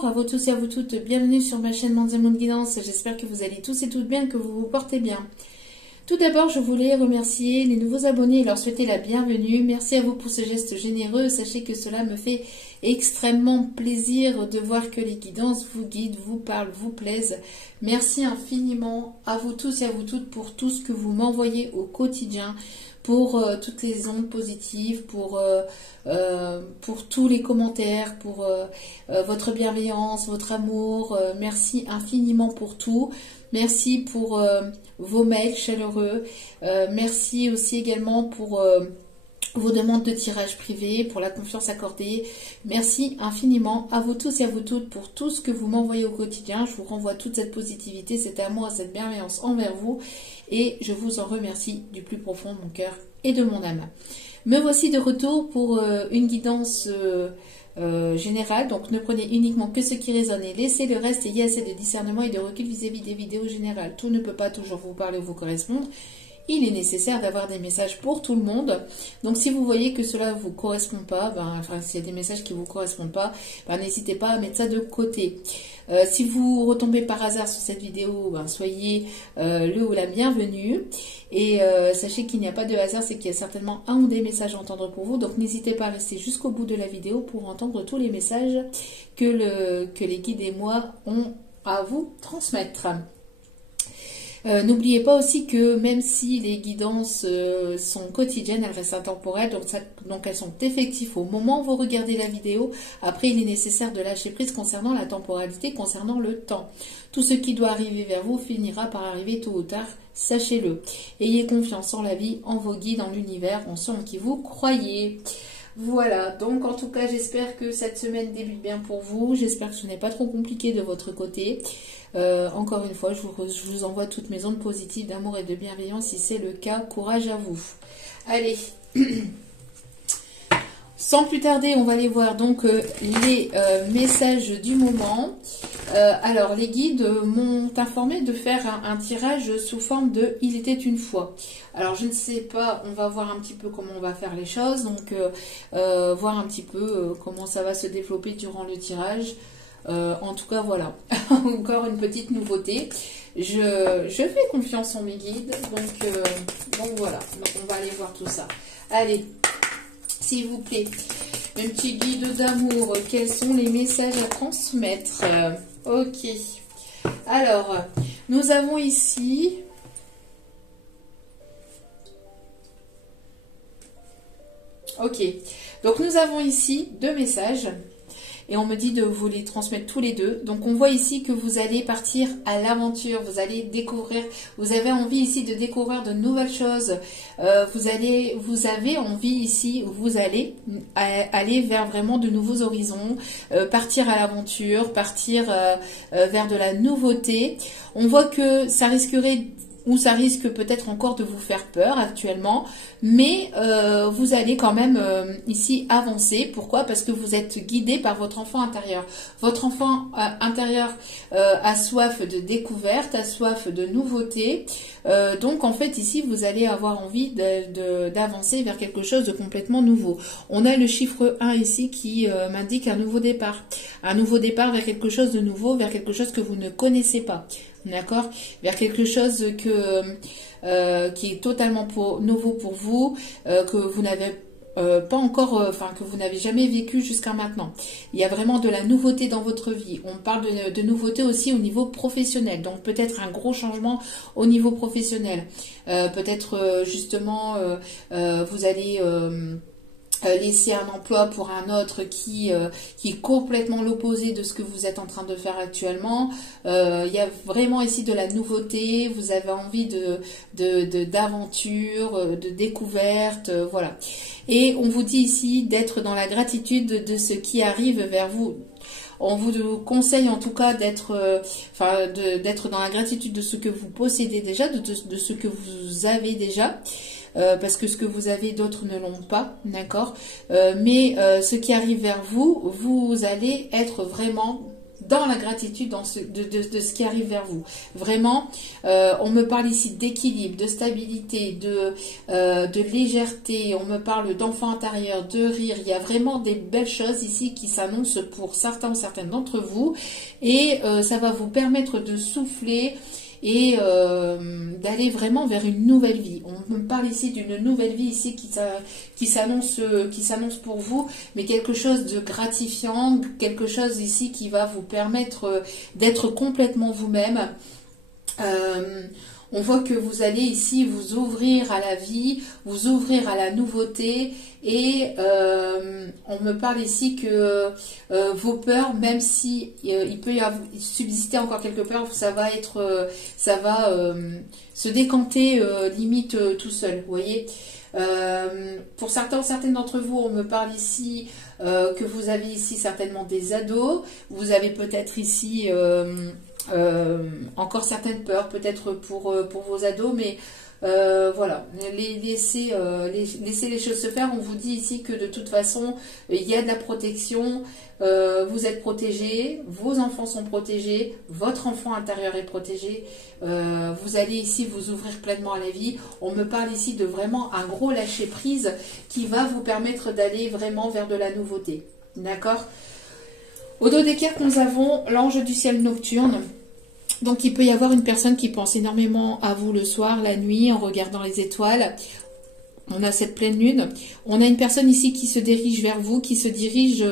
bonjour à vous tous et à vous toutes, bienvenue sur ma chaîne Monde et Monde Guidance, j'espère que vous allez tous et toutes bien, que vous vous portez bien. Tout d'abord, je voulais remercier les nouveaux abonnés et leur souhaiter la bienvenue. Merci à vous pour ce geste généreux, sachez que cela me fait extrêmement plaisir de voir que les guidances vous guident, vous parlent, vous plaisent. Merci infiniment à vous tous et à vous toutes pour tout ce que vous m'envoyez au quotidien, pour toutes les ondes positives, pour tous les commentaires, pour votre bienveillance, votre amour. Merci infiniment pour tout. Merci pour vos mails chaleureux. Merci aussi également pour vos demandes de tirage privé, pour la confiance accordée. Merci infiniment à vous tous et à vous toutes pour tout ce que vous m'envoyez au quotidien. Je vous renvoie toute cette positivité, cet amour, cette bienveillance envers vous. Et je vous en remercie du plus profond de mon cœur et de mon âme. Me voici de retour pour une guidance générale. Donc ne prenez uniquement que ce qui résonne et laissez le reste, ayez assez de discernement et de recul vis-à-vis des vidéos générales. Tout ne peut pas toujours vous parler ou vous correspondre. Il est nécessaire d'avoir des messages pour tout le monde. Donc si vous voyez que cela ne vous correspond pas, s'il y a des messages qui ne vous correspondent pas, n'hésitez pas à mettre ça de côté. Si vous retombez par hasard sur cette vidéo, soyez le ou la bienvenue. Et sachez qu'il n'y a pas de hasard, c'est qu'il y a certainement un ou des messages à entendre pour vous. Donc n'hésitez pas à rester jusqu'au bout de la vidéo pour entendre tous les messages que les guides et moi ont à vous transmettre. N'oubliez pas aussi que même si les guidances sont quotidiennes, elles restent intemporelles, donc elles sont effectives au moment où vous regardez la vidéo. Après, il est nécessaire de lâcher prise concernant la temporalité, concernant le temps. Tout ce qui doit arriver vers vous finira par arriver tôt ou tard, sachez-le. Ayez confiance en la vie, en vos guides, en l'univers, en ceux en qui vous croyez. Voilà, donc en tout cas, j'espère que cette semaine débute bien pour vous. J'espère que ce n'est pas trop compliqué de votre côté. Encore une fois, je vous envoie toutes mes ondes positives d'amour et de bienveillance. Si c'est le cas, courage à vous. Allez, sans plus tarder, on va aller voir donc les messages du moment. Alors, les guides m'ont informé de faire un tirage sous forme de « Il était une fois ». Alors, je ne sais pas, on va voir un petit peu comment on va faire les choses. Donc, voir un petit peu comment ça va se développer durant le tirage. En tout cas, voilà, encore une petite nouveauté. Je fais confiance en mes guides, donc voilà, donc on va aller voir tout ça. Allez, s'il vous plaît, mes petits guides d'amour, quels sont les messages à transmettre? Ok, alors, nous avons ici... Ok, donc nous avons ici deux messages. Et on me dit de vous les transmettre tous les deux. Donc on voit ici que vous allez partir à l'aventure. Vous allez découvrir, vous avez envie ici de découvrir de nouvelles choses. Vous avez envie ici, vous allez aller vers vraiment de nouveaux horizons. Partir à l'aventure, partir vers de la nouveauté. On voit que ça risquerait... ou ça risque peut-être encore de vous faire peur actuellement, mais vous allez quand même ici avancer. Pourquoi? Parce que vous êtes guidé par votre enfant intérieur. Votre enfant intérieur a soif de découverte, a soif de nouveauté. Donc en fait ici vous allez avoir envie d'avancer vers quelque chose de complètement nouveau. On a le chiffre 1 ici qui m'indique un nouveau départ. Un nouveau départ vers quelque chose de nouveau, vers quelque chose que vous ne connaissez pas. D'accord, vers quelque chose qui est totalement nouveau pour vous, que vous n'avez pas encore, que vous n'avez jamais vécu jusqu'à maintenant. Il y a vraiment de la nouveauté dans votre vie. On parle de nouveauté aussi au niveau professionnel, donc peut-être un gros changement au niveau professionnel. Peut-être justement vous allez... laisser un emploi pour un autre qui est complètement l'opposé de ce que vous êtes en train de faire actuellement. Il y a vraiment ici de la nouveauté, vous avez envie d'aventure, de découverte, voilà. Et on vous dit ici d'être dans la gratitude de ce qui arrive vers vous. On vous conseille en tout cas d'être dans la gratitude de ce que vous possédez déjà, de ce que vous avez déjà. Parce que ce que vous avez, d'autres ne l'ont pas, d'accord, mais ce qui arrive vers vous, vous allez être vraiment dans la gratitude de ce qui arrive vers vous. Vraiment, on me parle ici d'équilibre, de stabilité, de légèreté, on me parle d'enfant intérieur, de rire. Il y a vraiment des belles choses ici qui s'annoncent pour certains ou certaines d'entre vous et ça va vous permettre de souffler et d'aller vraiment vers une nouvelle vie. On me parle ici d'une nouvelle vie ici qui s'annonce pour vous, mais quelque chose de gratifiant, quelque chose ici qui va vous permettre d'être complètement vous-même. On voit que vous allez ici vous ouvrir à la vie, vous ouvrir à la nouveauté et on me parle ici que vos peurs, même si il peut y avoir, subsister encore quelques peurs, ça va se décanter limite tout seul, vous voyez. Pour certains ou certaines d'entre vous, on me parle ici que vous avez ici certainement des ados, vous avez peut-être ici encore certaines peurs peut-être pour vos ados, mais voilà, laissez les choses se faire. On vous dit ici que de toute façon il y a de la protection, vous êtes protégés, vos enfants sont protégés, votre enfant intérieur est protégé, vous allez ici vous ouvrir pleinement à la vie. On me parle ici de vraiment un gros lâcher prise qui va vous permettre d'aller vraiment vers de la nouveauté, d'accord. Au dos des cartes, nous avons l'ange du ciel nocturne. Donc, il peut y avoir une personne qui pense énormément à vous le soir, la nuit, en regardant les étoiles. On a cette pleine lune. On a une personne ici qui se dirige vers vous, qui se dirige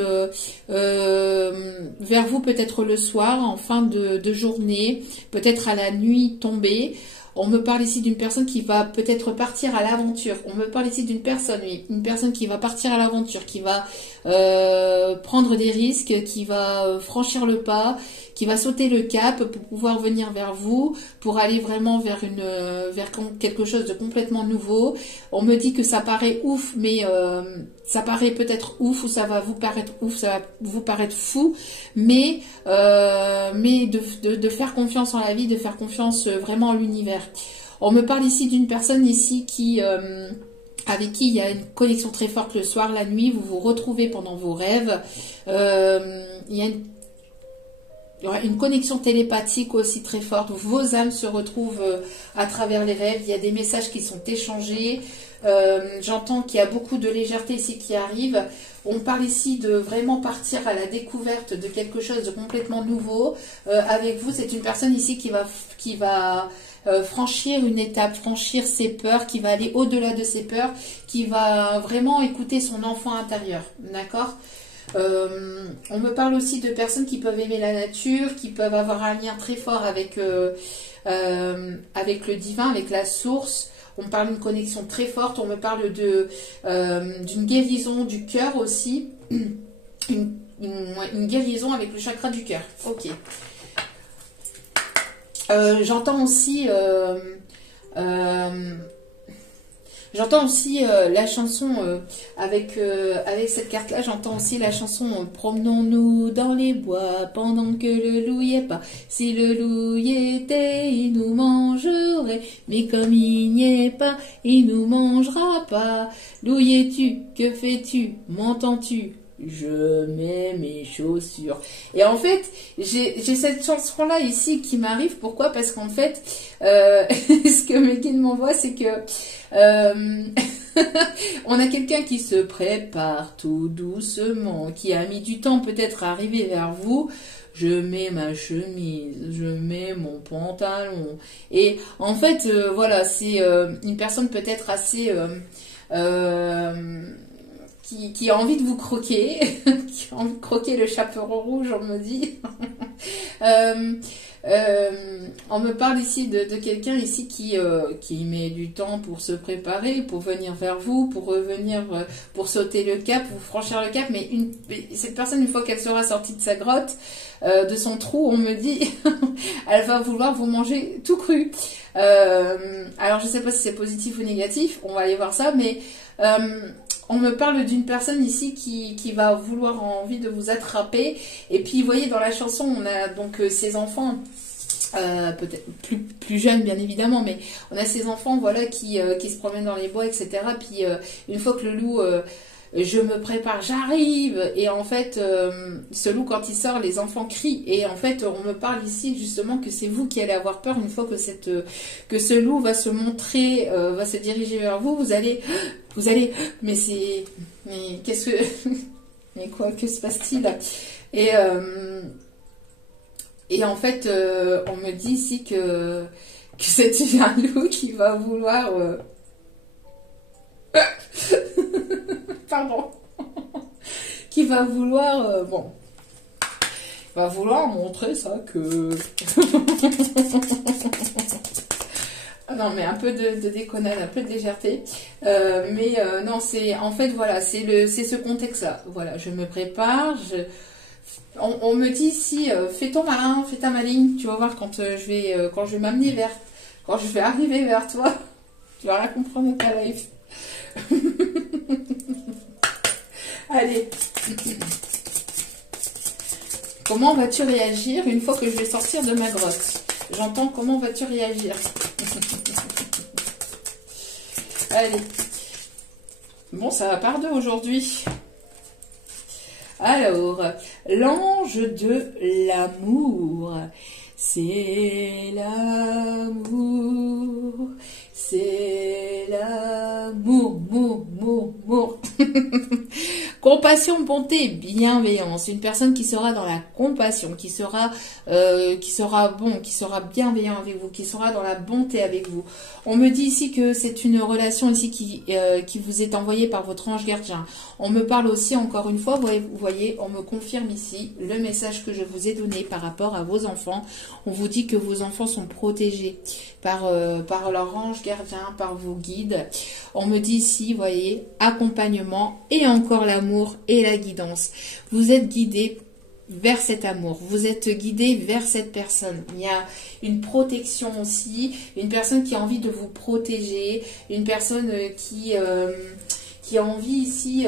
vers vous peut-être le soir, en fin de journée, peut-être à la nuit tombée. On me parle ici d'une personne qui va peut-être partir à l'aventure. On me parle ici d'une personne, oui, une personne qui va partir à l'aventure, qui va prendre des risques, qui va franchir le pas, qui va sauter le cap pour pouvoir venir vers vous, pour aller vraiment vers quelque chose de complètement nouveau. On me dit que ça paraît ouf, mais ça paraît peut-être ouf ou ça va vous paraître ouf, ça va vous paraître fou, mais de faire confiance en la vie, de faire confiance vraiment en l'univers. On me parle ici d'une personne ici avec qui il y a une connexion très forte le soir, la nuit, vous vous retrouvez pendant vos rêves. Il y a une connexion télépathique aussi très forte. Vos âmes se retrouvent à travers les rêves. Il y a des messages qui sont échangés. J'entends qu'il y a beaucoup de légèreté ici qui arrive. On parle ici de vraiment partir à la découverte de quelque chose de complètement nouveau. Avec vous, c'est une personne ici qui va franchir une étape, franchir ses peurs, qui va aller au-delà de ses peurs, qui va vraiment écouter son enfant intérieur. D'accord ? On me parle aussi de personnes qui peuvent aimer la nature, qui peuvent avoir un lien très fort avec le divin, avec la source. On me parle d'une connexion très forte. On me parle d'une guérison du cœur aussi. Une guérison avec le chakra du cœur. Ok. J'entends aussi la chanson avec cette carte-là. J'entends aussi la chanson Promenons-nous dans les bois pendant que le loup y est pas. Si le loup y était, il nous mangerait. Mais comme il n'y est pas, il nous mangera pas. Loup y es-tu? Que fais-tu? M'entends-tu? Je mets mes chaussures. Et en fait, j'ai cette chanson-là ici qui m'arrive. Pourquoi? Parce qu'en fait, ce que mes guides m'envoient, c'est que on a quelqu'un qui se prépare tout doucement, qui a mis du temps peut-être à arriver vers vous. Je mets ma chemise, je mets mon pantalon. Et en fait, voilà, c'est une personne peut-être assez... qui a envie de vous croquer, qui a envie de croquer le chaperon rouge, on me dit. On me parle ici de quelqu'un ici qui met du temps pour se préparer, pour venir vers vous, pour revenir, pour sauter le cap, pour franchir le cap. Mais cette personne, une fois qu'elle sera sortie de sa grotte, de son trou, on me dit, elle va vouloir vous manger tout cru. Alors, je ne sais pas si c'est positif ou négatif, on va aller voir ça, mais... on me parle d'une personne ici qui va avoir envie de vous attraper. Et puis, vous voyez, dans la chanson, on a donc ces enfants, peut-être plus jeunes, bien évidemment, mais on a ces enfants, voilà, qui se promènent dans les bois, etc. Puis, une fois que le loup je me prépare, j'arrive. Et en fait, ce loup, quand il sort, les enfants crient. Et en fait, on me parle ici justement que c'est vous qui allez avoir peur une fois que ce loup va se montrer, va se diriger vers vous. Vous allez, mais qu'est-ce que, mais quoi, que se passe-t-il? Et en fait, on me dit ici que c'est un loup qui va vouloir... Pardon. Qui va vouloir... bon. Va vouloir montrer ça que... Non, mais un peu de déconnade, un peu de légèreté. Non, c'est... En fait, voilà, c'est ce contexte-là. Voilà, je me prépare, on me dit ici, fais ton malin, fais ta maligne. Tu vas voir quand je vais m'amener quand je vais arriver vers toi, tu vas rien comprendre de ta life. Allez. Comment vas-tu réagir une fois que je vais sortir de ma grotte? J'entends comment vas-tu réagir. Allez. Bon, ça va par deux aujourd'hui. Alors, l'ange de l'amour. C'est l'amour. C'est l'amour. Compassion, bonté, bienveillance. Une personne qui sera dans la compassion, qui sera bienveillant avec vous, qui sera dans la bonté avec vous. On me dit ici que c'est une relation ici qui vous est envoyée par votre ange gardien. On me parle aussi, encore une fois, vous voyez, on me confirme ici le message que je vous ai donné par rapport à vos enfants. On vous dit que vos enfants sont protégés par leur ange gardien, par vos guides. On me dit ici, vous voyez, accompagnement et encore l'amour et la guidance. Vous êtes guidés vers cet amour, vous êtes guidé vers cette personne. Il y a une protection aussi, une personne qui a envie de vous protéger, une personne qui a envie ici,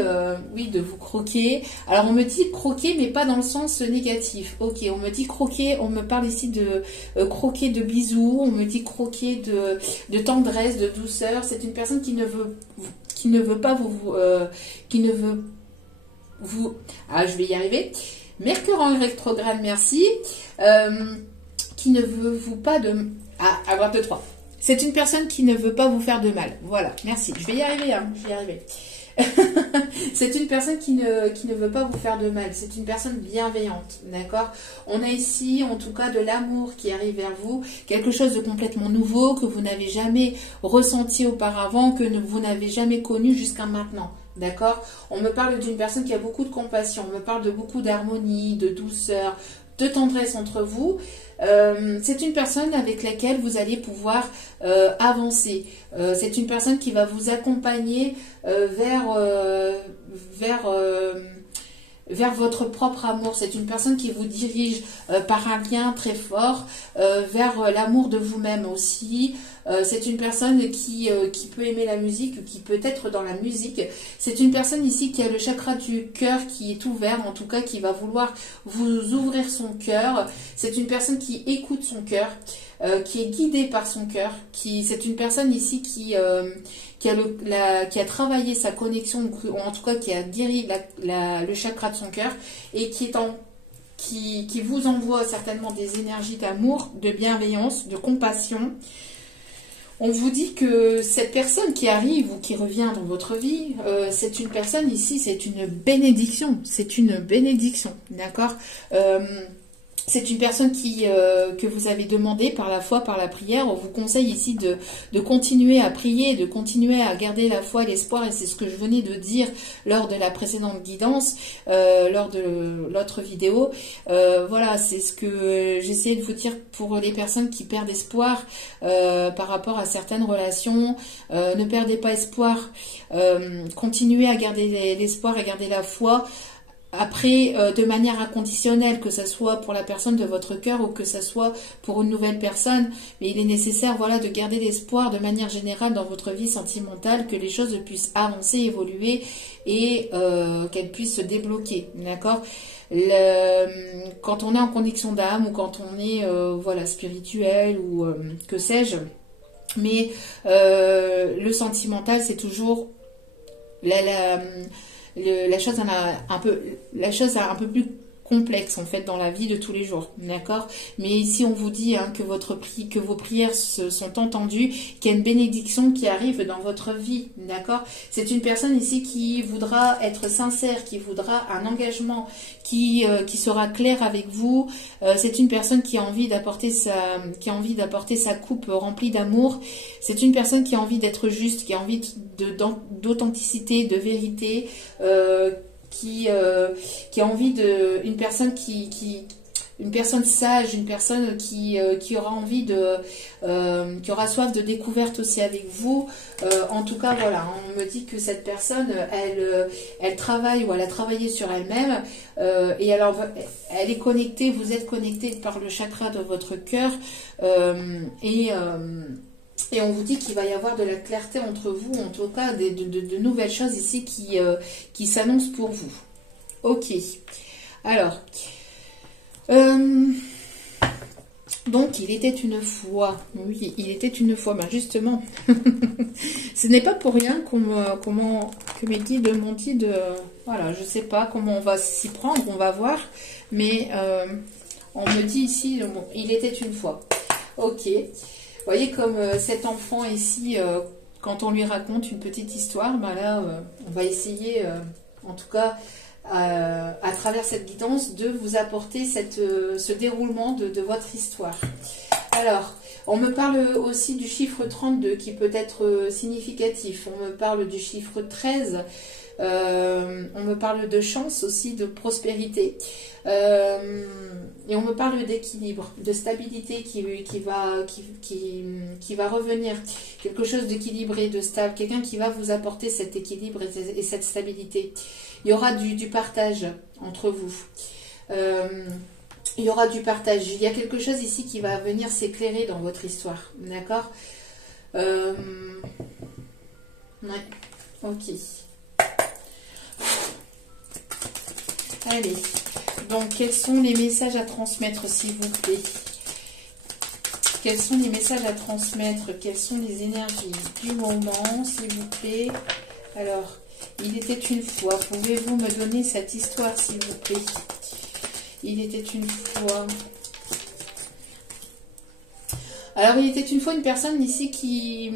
oui, de vous croquer. Alors on me dit croquer, mais pas dans le sens négatif. Ok, on me dit croquer, on me parle ici de croquer de bisous, on me dit croquer de tendresse, de douceur. C'est une personne qui ne veut pas vous, ah, je vais y arriver. Mercure en rétrograde, merci. Qui ne veut vous pas de... Ah, avoir 2, 3. C'est une personne qui ne veut pas vous faire de mal. Voilà, merci. Je vais y arriver, hein, je vais y arriver. C'est une personne qui ne veut pas vous faire de mal. C'est une personne bienveillante, d'accord? On a ici, en tout cas, de l'amour qui arrive vers vous. Quelque chose de complètement nouveau que vous n'avez jamais ressenti auparavant, que vous n'avez jamais connu jusqu'à maintenant. D'accord? On me parle d'une personne qui a beaucoup de compassion. On me parle de beaucoup d'harmonie, de douceur, de tendresse entre vous. C'est une personne avec laquelle vous allez pouvoir avancer. C'est une personne qui va vous accompagner vers votre propre amour. C'est une personne qui vous dirige par un lien très fort vers l'amour de vous-même aussi. C'est une personne qui peut aimer la musique, qui peut être dans la musique. C'est une personne ici qui a le chakra du cœur qui est ouvert, en tout cas qui va vouloir vous ouvrir son cœur. C'est une personne qui écoute son cœur, qui est guidée par son cœur. C'est une personne ici qui a travaillé sa connexion, ou en tout cas qui a guéri le chakra de son cœur et qui vous envoie certainement des énergies d'amour, de bienveillance, de compassion. On vous dit que cette personne qui arrive ou qui revient dans votre vie, c'est une personne ici, c'est une bénédiction. C'est une bénédiction, d'accord? C'est une personne que vous avez demandé par la foi, par la prière. On vous conseille ici de continuer à prier, de continuer à garder la foi et l'espoir. Et c'est ce que je venais de dire lors de la précédente guidance, lors de l'autre vidéo. Voilà, c'est ce que j'essayais de vous dire pour les personnes qui perdent espoir par rapport à certaines relations. Ne perdez pas espoir. Continuez à garder l'espoir et garder la foi. Après, de manière inconditionnelle, que ce soit pour la personne de votre cœur ou que ce soit pour une nouvelle personne, mais il est nécessaire, voilà, de garder l'espoir de manière générale dans votre vie sentimentale, que les choses puissent avancer, évoluer et qu'elles puissent se débloquer, d'accord? Quand on est en connexion d'âme ou quand on est, voilà, spirituel ou que sais-je, mais le sentimental, c'est toujours la chose a un peu plus complexe en fait dans la vie de tous les jours, d'accord? Mais ici on vous dit hein, que vos prières sont entendues, qu'il y a une bénédiction qui arrive dans votre vie, d'accord? C'est une personne ici qui voudra être sincère, qui voudra un engagement, qui sera clair avec vous. C'est une personne qui a envie d'apporter sa coupe remplie d'amour. C'est une personne qui a envie d'être juste, qui a envie d'authenticité, de vérité. Qui a envie une personne une personne sage, une personne qui aura envie qui aura soif de découverte aussi avec vous. En tout cas, voilà, on me dit que cette personne, elle travaille ou elle a travaillé sur elle-même et alors elle est connectée, vous êtes connecté par le chakra de votre cœur et on vous dit qu'il va y avoir de la clarté entre vous, en tout cas de nouvelles choses ici qui s'annoncent pour vous. Ok. Alors, donc il était une fois, oui, il était une fois, ben justement, ce n'est pas pour rien que mes guides m'ont dit de, voilà, je sais pas comment on va s'y prendre, on va voir, mais on me dit ici, il était une fois. Ok. Vous voyez comme cet enfant ici, quand on lui raconte une petite histoire, ben là, on va essayer, en tout cas, à travers cette guidance, de vous apporter ce déroulement de votre histoire. Alors, on me parle aussi du chiffre 32 qui peut être significatif. On me parle du chiffre 13. On me parle de chance aussi, de prospérité. Et on me parle d'équilibre, de stabilité qui va revenir. Quelque chose d'équilibré, de stable. Quelqu'un qui va vous apporter cet équilibre et cette stabilité. Il y aura du partage entre vous. Il y aura du partage. Il y a quelque chose ici qui va venir s'éclairer dans votre histoire. D'accord? Ouais. Ok. Allez. Donc, quels sont les messages à transmettre, s'il vous plaît? Quels sont les messages à transmettre? Quelles sont les énergies du moment, s'il vous plaît? Alors, il était une fois. Pouvez-vous me donner cette histoire, s'il vous plaît? Il était une fois. Alors, il était une fois une personne ici qui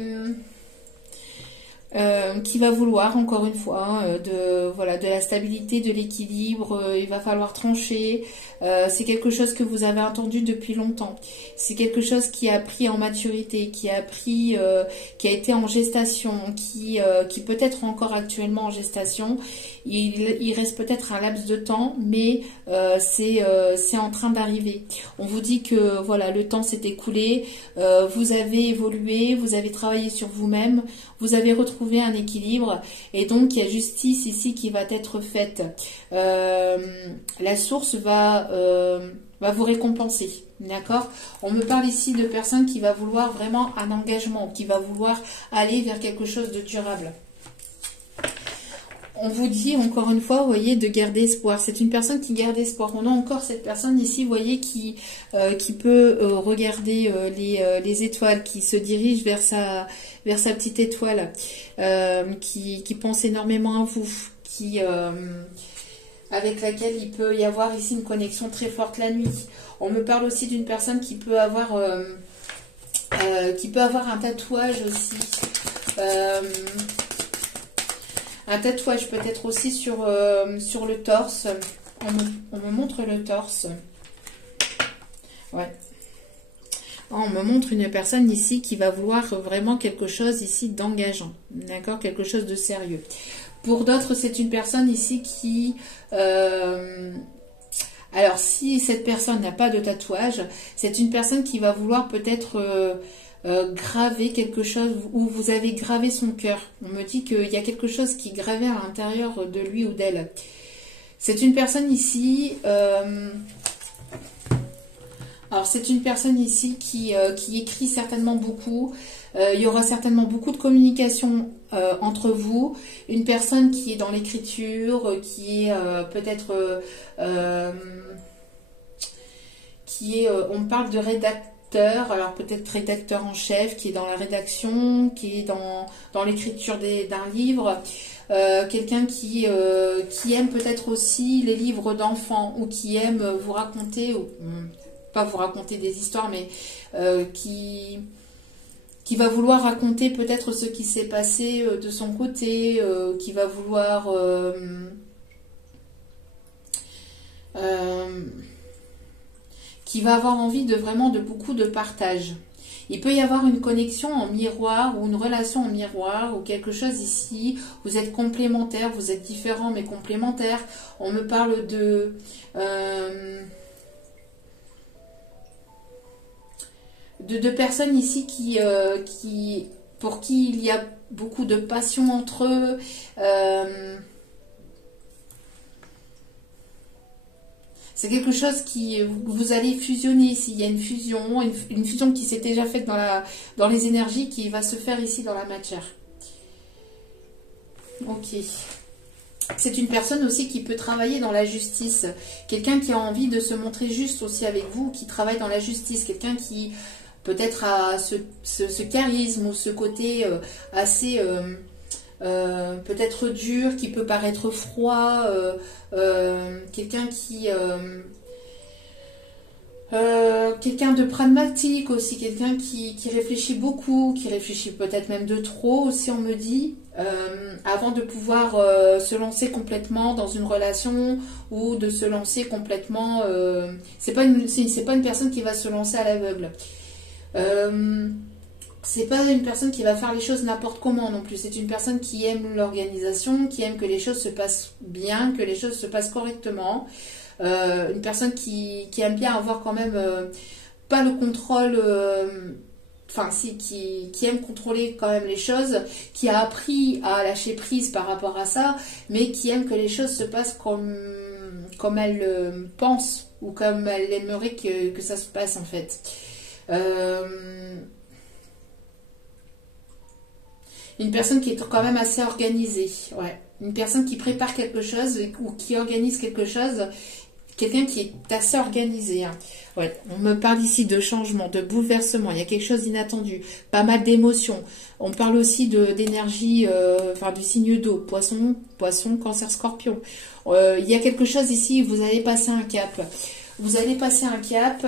va vouloir, encore une fois, de la stabilité, de l'équilibre. Il va falloir trancher. C'est quelque chose que vous avez attendu depuis longtemps. C'est quelque chose qui a pris en maturité, qui a été en gestation, qui peut être encore actuellement en gestation. Il reste peut-être un laps de temps, mais c'est en train d'arriver. On vous dit que voilà, le temps s'est écoulé, vous avez évolué, vous avez travaillé sur vous-même, vous avez retrouvé un équilibre, et donc il y a justice ici qui va être faite. La source va vous récompenser, d'accord? On me parle ici de personnes qui va vouloir vraiment un engagement, qui va vouloir aller vers quelque chose de durable. On vous dit encore une fois, vous voyez, de garder espoir. C'est une personne qui garde espoir. On a encore cette personne ici, vous voyez, qui peut regarder les étoiles, qui se dirige vers sa petite étoile, qui pense énormément à vous, avec laquelle il peut y avoir ici une connexion très forte la nuit. On me parle aussi d'une personne qui peut avoir un tatouage aussi. Un tatouage peut-être aussi sur le torse. On me montre le torse. Ouais. On me montre une personne ici qui va vouloir vraiment quelque chose ici d'engageant. D'accord? Quelque chose de sérieux. Pour d'autres, c'est une personne ici qui... alors, si cette personne n'a pas de tatouage, c'est une personne qui va vouloir peut-être... graver quelque chose où vous avez gravé son cœur. On me dit qu'il y a quelque chose qui est gravé à l'intérieur de lui ou d'elle. C'est une personne ici... alors, c'est une personne ici qui écrit certainement beaucoup. Il y aura certainement beaucoup de communication entre vous. Une personne qui est dans l'écriture, qui est peut-être... on parle de rédacteur. Alors peut-être rédacteur en chef, qui est dans la rédaction, qui est dans l'écriture d'un livre. quelqu'un qui aime peut-être aussi les livres d'enfants ou qui aime vous raconter, ou pas vous raconter des histoires, mais qui va vouloir raconter peut-être ce qui s'est passé de son côté, qui va vouloir qui va avoir envie de vraiment de beaucoup de partage. Il peut y avoir une connexion en miroir ou une relation en miroir ou quelque chose ici. Vous êtes complémentaires, vous êtes différents mais complémentaires. On me parle de personnes ici pour qui il y a beaucoup de passion entre eux. C'est quelque chose qui vous allez fusionner ici. Il y a une fusion qui s'est déjà faite dans les énergies qui va se faire ici dans la matière. Ok. C'est une personne aussi qui peut travailler dans la justice. Quelqu'un qui a envie de se montrer juste aussi avec vous, qui travaille dans la justice. Quelqu'un qui peut-être a ce charisme ou ce côté assez... peut-être dur, qui peut paraître froid, quelqu'un quelqu'un de pragmatique aussi, quelqu'un qui réfléchit beaucoup, qui réfléchit peut-être même de trop aussi, on me dit, avant de pouvoir se lancer complètement dans une relation ou de se lancer complètement... c'est pas une personne qui va se lancer à l'aveugle. C'est pas une personne qui va faire les choses n'importe comment non plus. C'est une personne qui aime l'organisation, qui aime que les choses se passent bien, que les choses se passent correctement. Une personne qui aime bien avoir quand même pas le contrôle, qui aime contrôler quand même les choses, qui a appris à lâcher prise par rapport à ça, mais qui aime que les choses se passent comme elle pense ou comme elle aimerait que ça se passe en fait. Une personne qui est quand même assez organisée, ouais. Une personne qui prépare quelque chose ou qui organise quelque chose, quelqu'un qui est assez organisé. Hein. Ouais. On me parle ici de changement, de bouleversement, il y a quelque chose d'inattendu, pas mal d'émotions. On parle aussi d'énergie, du signe d'eau, poisson, cancer, scorpion. Il y a quelque chose ici, vous allez passer un cap. Vous allez passer un cap.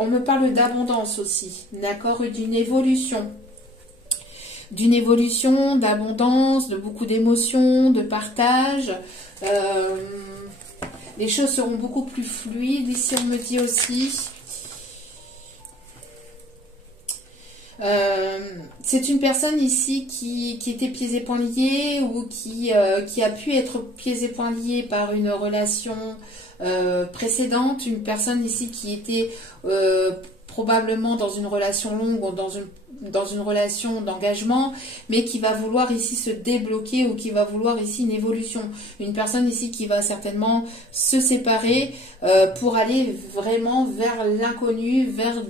On me parle d'abondance aussi, d'accord, d'une évolution. D'une évolution, d'abondance, de beaucoup d'émotions, de partage. Les choses seront beaucoup plus fluides, ici on me dit aussi. C'est une personne ici qui était pieds et poings liés ou qui a pu être pieds et poings liés par une relation précédente. Une personne ici qui était probablement dans une relation longue ou dans une relation d'engagement, mais qui va vouloir ici se débloquer ou qui va vouloir ici une évolution. Une personne ici qui va certainement se séparer pour aller vraiment vers l'inconnu, vers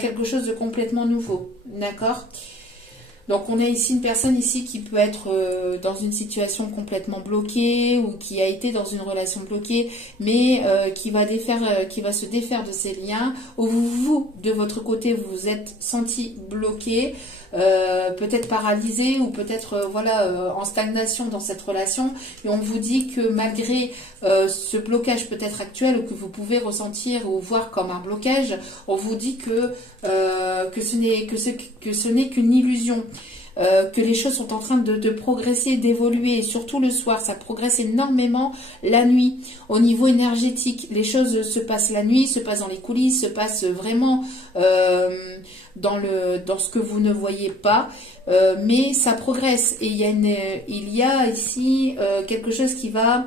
quelque chose de complètement nouveau. D'accord ? Donc on a ici une personne ici qui peut être dans une situation complètement bloquée ou qui a été dans une relation bloquée, mais qui va se défaire de ces liens, où vous de votre côté vous vous êtes senti bloqué, peut-être paralysé ou peut-être en stagnation dans cette relation, et on vous dit que malgré ce blocage peut-être actuel que vous pouvez ressentir ou voir comme un blocage, on vous dit que ce n'est qu'une illusion. Que les choses sont en train de progresser, d'évoluer, et surtout le soir, ça progresse énormément la nuit. Au niveau énergétique, les choses se passent la nuit, se passent dans les coulisses, se passent vraiment dans ce que vous ne voyez pas, mais ça progresse, et il y a ici quelque chose qui va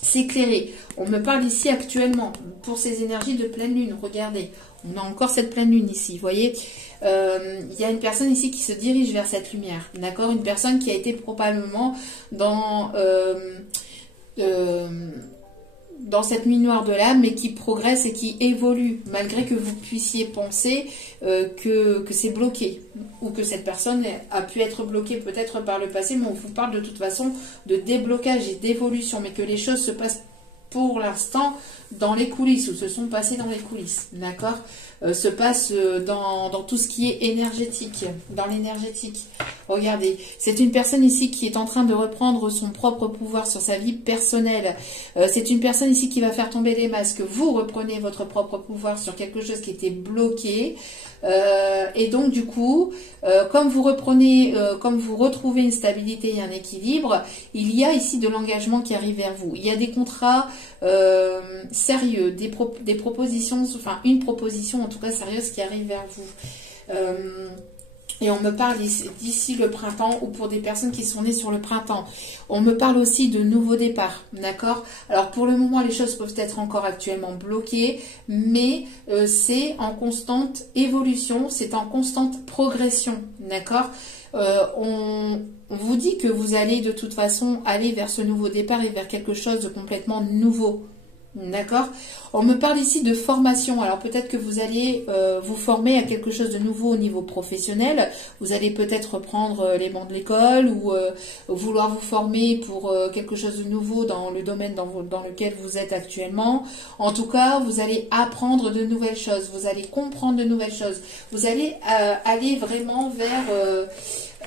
s'éclairer. On me parle ici actuellement pour ces énergies de pleine lune. Regardez, on a encore cette pleine lune ici, vous voyez. Il y a une personne ici qui se dirige vers cette lumière, d'accord, une personne qui a été probablement dans cette nuit noire de l'âme, mais qui progresse et qui évolue, malgré que vous puissiez penser que c'est bloqué, ou que cette personne a pu être bloquée peut-être par le passé, mais on vous parle de toute façon de déblocage et d'évolution, mais que les choses se passent pour l'instant dans les coulisses ou se sont passés dans les coulisses, d'accord, se passe dans tout ce qui est énergétique, dans l'énergétique. Regardez, c'est une personne ici qui est en train de reprendre son propre pouvoir sur sa vie personnelle. C'est une personne ici qui va faire tomber les masques. Vous reprenez votre propre pouvoir sur quelque chose qui était bloqué. Et donc du coup, comme vous retrouvez une stabilité et un équilibre, il y a ici de l'engagement qui arrive vers vous. Il y a des contrats sérieux, des propositions, enfin une proposition en tout cas sérieuse qui arrive vers vous. Et on me parle d'ici le printemps ou pour des personnes qui sont nées sur le printemps. On me parle aussi de nouveaux départs, d'accord? Alors pour le moment, les choses peuvent être encore actuellement bloquées, mais c'est en constante évolution, c'est en constante progression, d'accord? On vous dit que vous allez de toute façon aller vers ce nouveau départ et vers quelque chose de complètement nouveau. D'accord? On me parle ici de formation. Alors peut-être que vous allez vous former à quelque chose de nouveau au niveau professionnel. Vous allez peut-être reprendre les bancs de l'école ou vouloir vous former pour quelque chose de nouveau dans le domaine dans lequel vous êtes actuellement. En tout cas, vous allez apprendre de nouvelles choses. Vous allez comprendre de nouvelles choses. Vous allez aller vraiment vers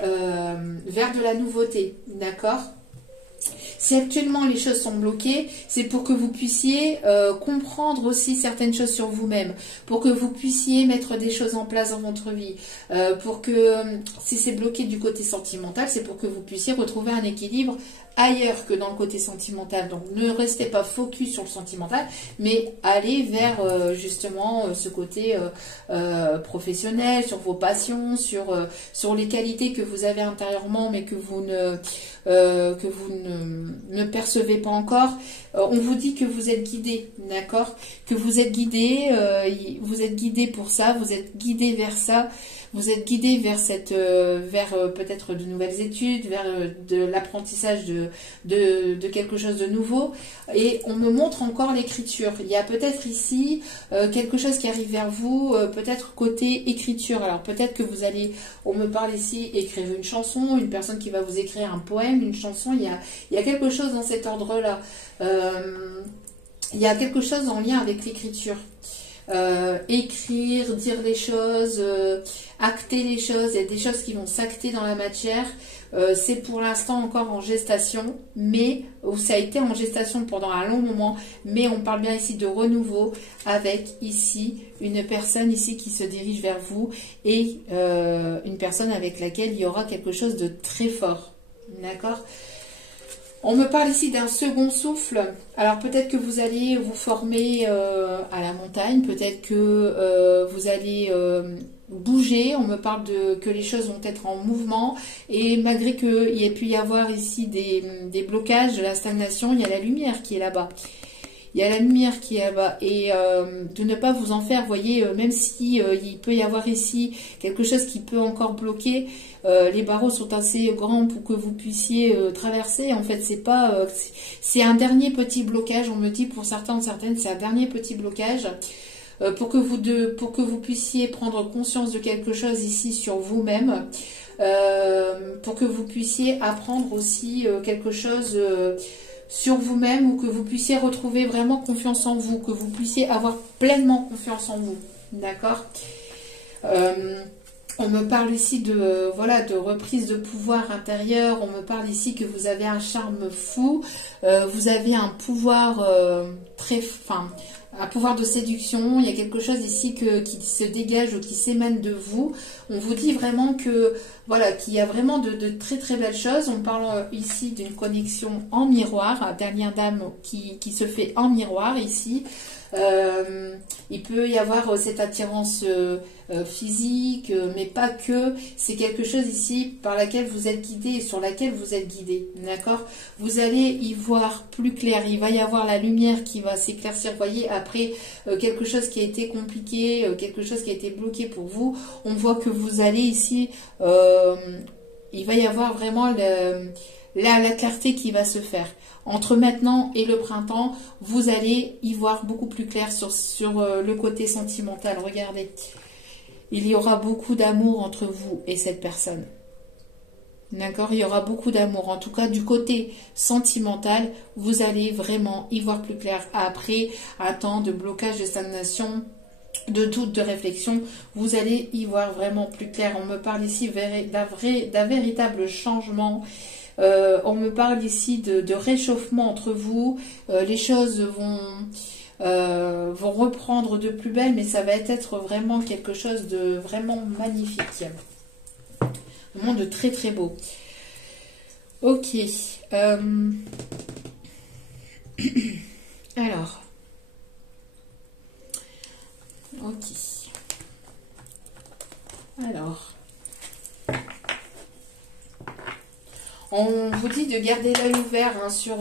de la nouveauté. D'accord? Si actuellement les choses sont bloquées, c'est pour que vous puissiez comprendre aussi certaines choses sur vous-même, pour que vous puissiez mettre des choses en place dans votre vie, pour que si c'est bloqué du côté sentimental, c'est pour que vous puissiez retrouver un équilibre ailleurs que dans le côté sentimental. Donc ne restez pas focus sur le sentimental, mais allez vers justement ce côté professionnel, sur vos passions, sur les qualités que vous avez intérieurement, mais que vous ne percevez pas encore. On vous dit que vous êtes guidé, d'accord? Que vous êtes guidé pour ça, vous êtes guidé vers ça. Vous êtes guidé vers peut-être de nouvelles études, vers de l'apprentissage de quelque chose de nouveau. Et on me montre encore l'écriture. Il y a peut-être ici quelque chose qui arrive vers vous, peut-être côté écriture. Alors peut-être que vous allez, on me parle ici, écrire une chanson, une personne qui va vous écrire un poème, une chanson. Il y a quelque chose dans cet ordre-là. Il y a quelque chose en lien avec l'écriture. Écrire, dire les choses, acter les choses, il y a des choses qui vont s'acter dans la matière. C'est pour l'instant encore en gestation, mais ça a été en gestation pendant un long moment, mais on parle bien ici de renouveau avec ici une personne ici qui se dirige vers vous et une personne avec laquelle il y aura quelque chose de très fort, d'accord? On me parle ici d'un second souffle. Alors peut-être que vous allez vous former à la montagne, peut-être que vous allez bouger. On me parle que les choses vont être en mouvement. Et malgré qu'il y ait pu y avoir ici des blocages, de la stagnation, il y a la lumière qui est là-bas. Il y a la lumière qui est là-bas. Et de ne pas vous en faire, vous voyez, même si il peut y avoir ici quelque chose qui peut encore bloquer, les barreaux sont assez grands pour que vous puissiez traverser. En fait, c'est un dernier petit blocage. On me dit pour certains ou certaines, c'est un dernier petit blocage pour que vous puissiez prendre conscience de quelque chose ici sur vous-même, pour que vous puissiez apprendre aussi quelque chose sur vous-même ou que vous puissiez retrouver vraiment confiance en vous, que vous puissiez avoir pleinement confiance en vous, d'accord? On me parle ici de reprise de pouvoir intérieur. On me parle ici que vous avez un charme fou. Vous avez un pouvoir un pouvoir de séduction. Il y a quelque chose ici qui se dégage ou qui s'émane de vous. On vous dit vraiment que qu'il y a vraiment de très très belles choses. On parle ici d'une connexion en miroir. Dernière dame qui se fait en miroir ici. Il peut y avoir cette attirance physique, mais pas que. C'est quelque chose ici par laquelle vous êtes guidé et sur laquelle vous êtes guidé, d'accord? Vous allez y voir plus clair. Il va y avoir la lumière qui va s'éclaircir. Vous voyez, après quelque chose qui a été compliqué, quelque chose qui a été bloqué pour vous, on voit que vous allez ici, il va y avoir vraiment la clarté qui va se faire. Entre maintenant et le printemps, vous allez y voir beaucoup plus clair sur le côté sentimental. Regardez, il y aura beaucoup d'amour entre vous et cette personne. D'accord? Il y aura beaucoup d'amour. En tout cas, du côté sentimental, vous allez vraiment y voir plus clair. Après un temps de blocage, de stagnation, de doute, de réflexion, vous allez y voir vraiment plus clair. On me parle ici d'un véritable changement. On me parle ici de réchauffement entre vous. Les choses vont reprendre de plus belle, mais ça va être vraiment quelque chose de vraiment magnifique. Vraiment de très très beau. Ok. Alors. Ok. Alors. On vous dit de garder l'œil ouvert hein, sur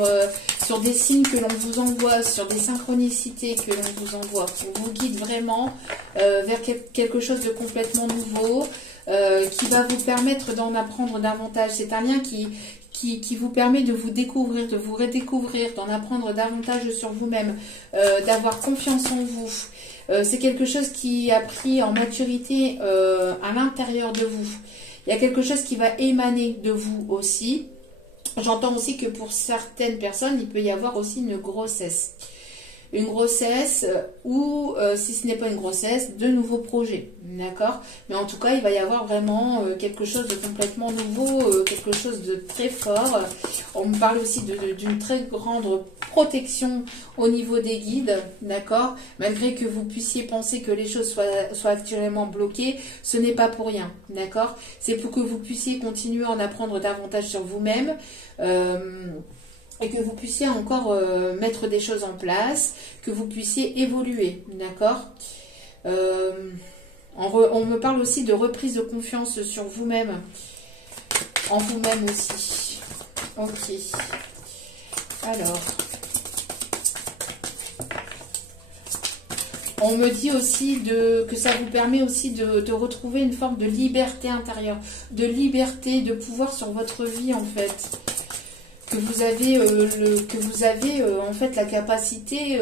des signes que l'on vous envoie, sur des synchronicités que l'on vous envoie. On vous guide vraiment vers quelque chose de complètement nouveau qui va vous permettre d'en apprendre davantage. C'est un lien qui vous permet de vous découvrir, de vous redécouvrir, d'en apprendre davantage sur vous-même, d'avoir confiance en vous. C'est quelque chose qui a pris en maturité à l'intérieur de vous. Il y a quelque chose qui va émaner de vous aussi. J'entends aussi que pour certaines personnes, il peut y avoir aussi une grossesse. Une grossesse ou, si ce n'est pas une grossesse, de nouveaux projets. D'accord? Mais en tout cas, il va y avoir vraiment quelque chose de complètement nouveau, quelque chose de très fort. On me parle aussi d'une très grande protection au niveau des guides. D'accord? Malgré que vous puissiez penser que les choses soient actuellement bloquées, ce n'est pas pour rien. D'accord? C'est pour que vous puissiez continuer à en apprendre davantage sur vous-même. Et que vous puissiez encore mettre des choses en place, que vous puissiez évoluer, d'accord? On me parle aussi de reprise de confiance sur vous-même, en vous-même aussi. Ok. Alors. On me dit aussi que ça vous permet aussi de retrouver une forme de liberté intérieure, de liberté, de pouvoir sur votre vie en fait. Que vous avez, en fait la capacité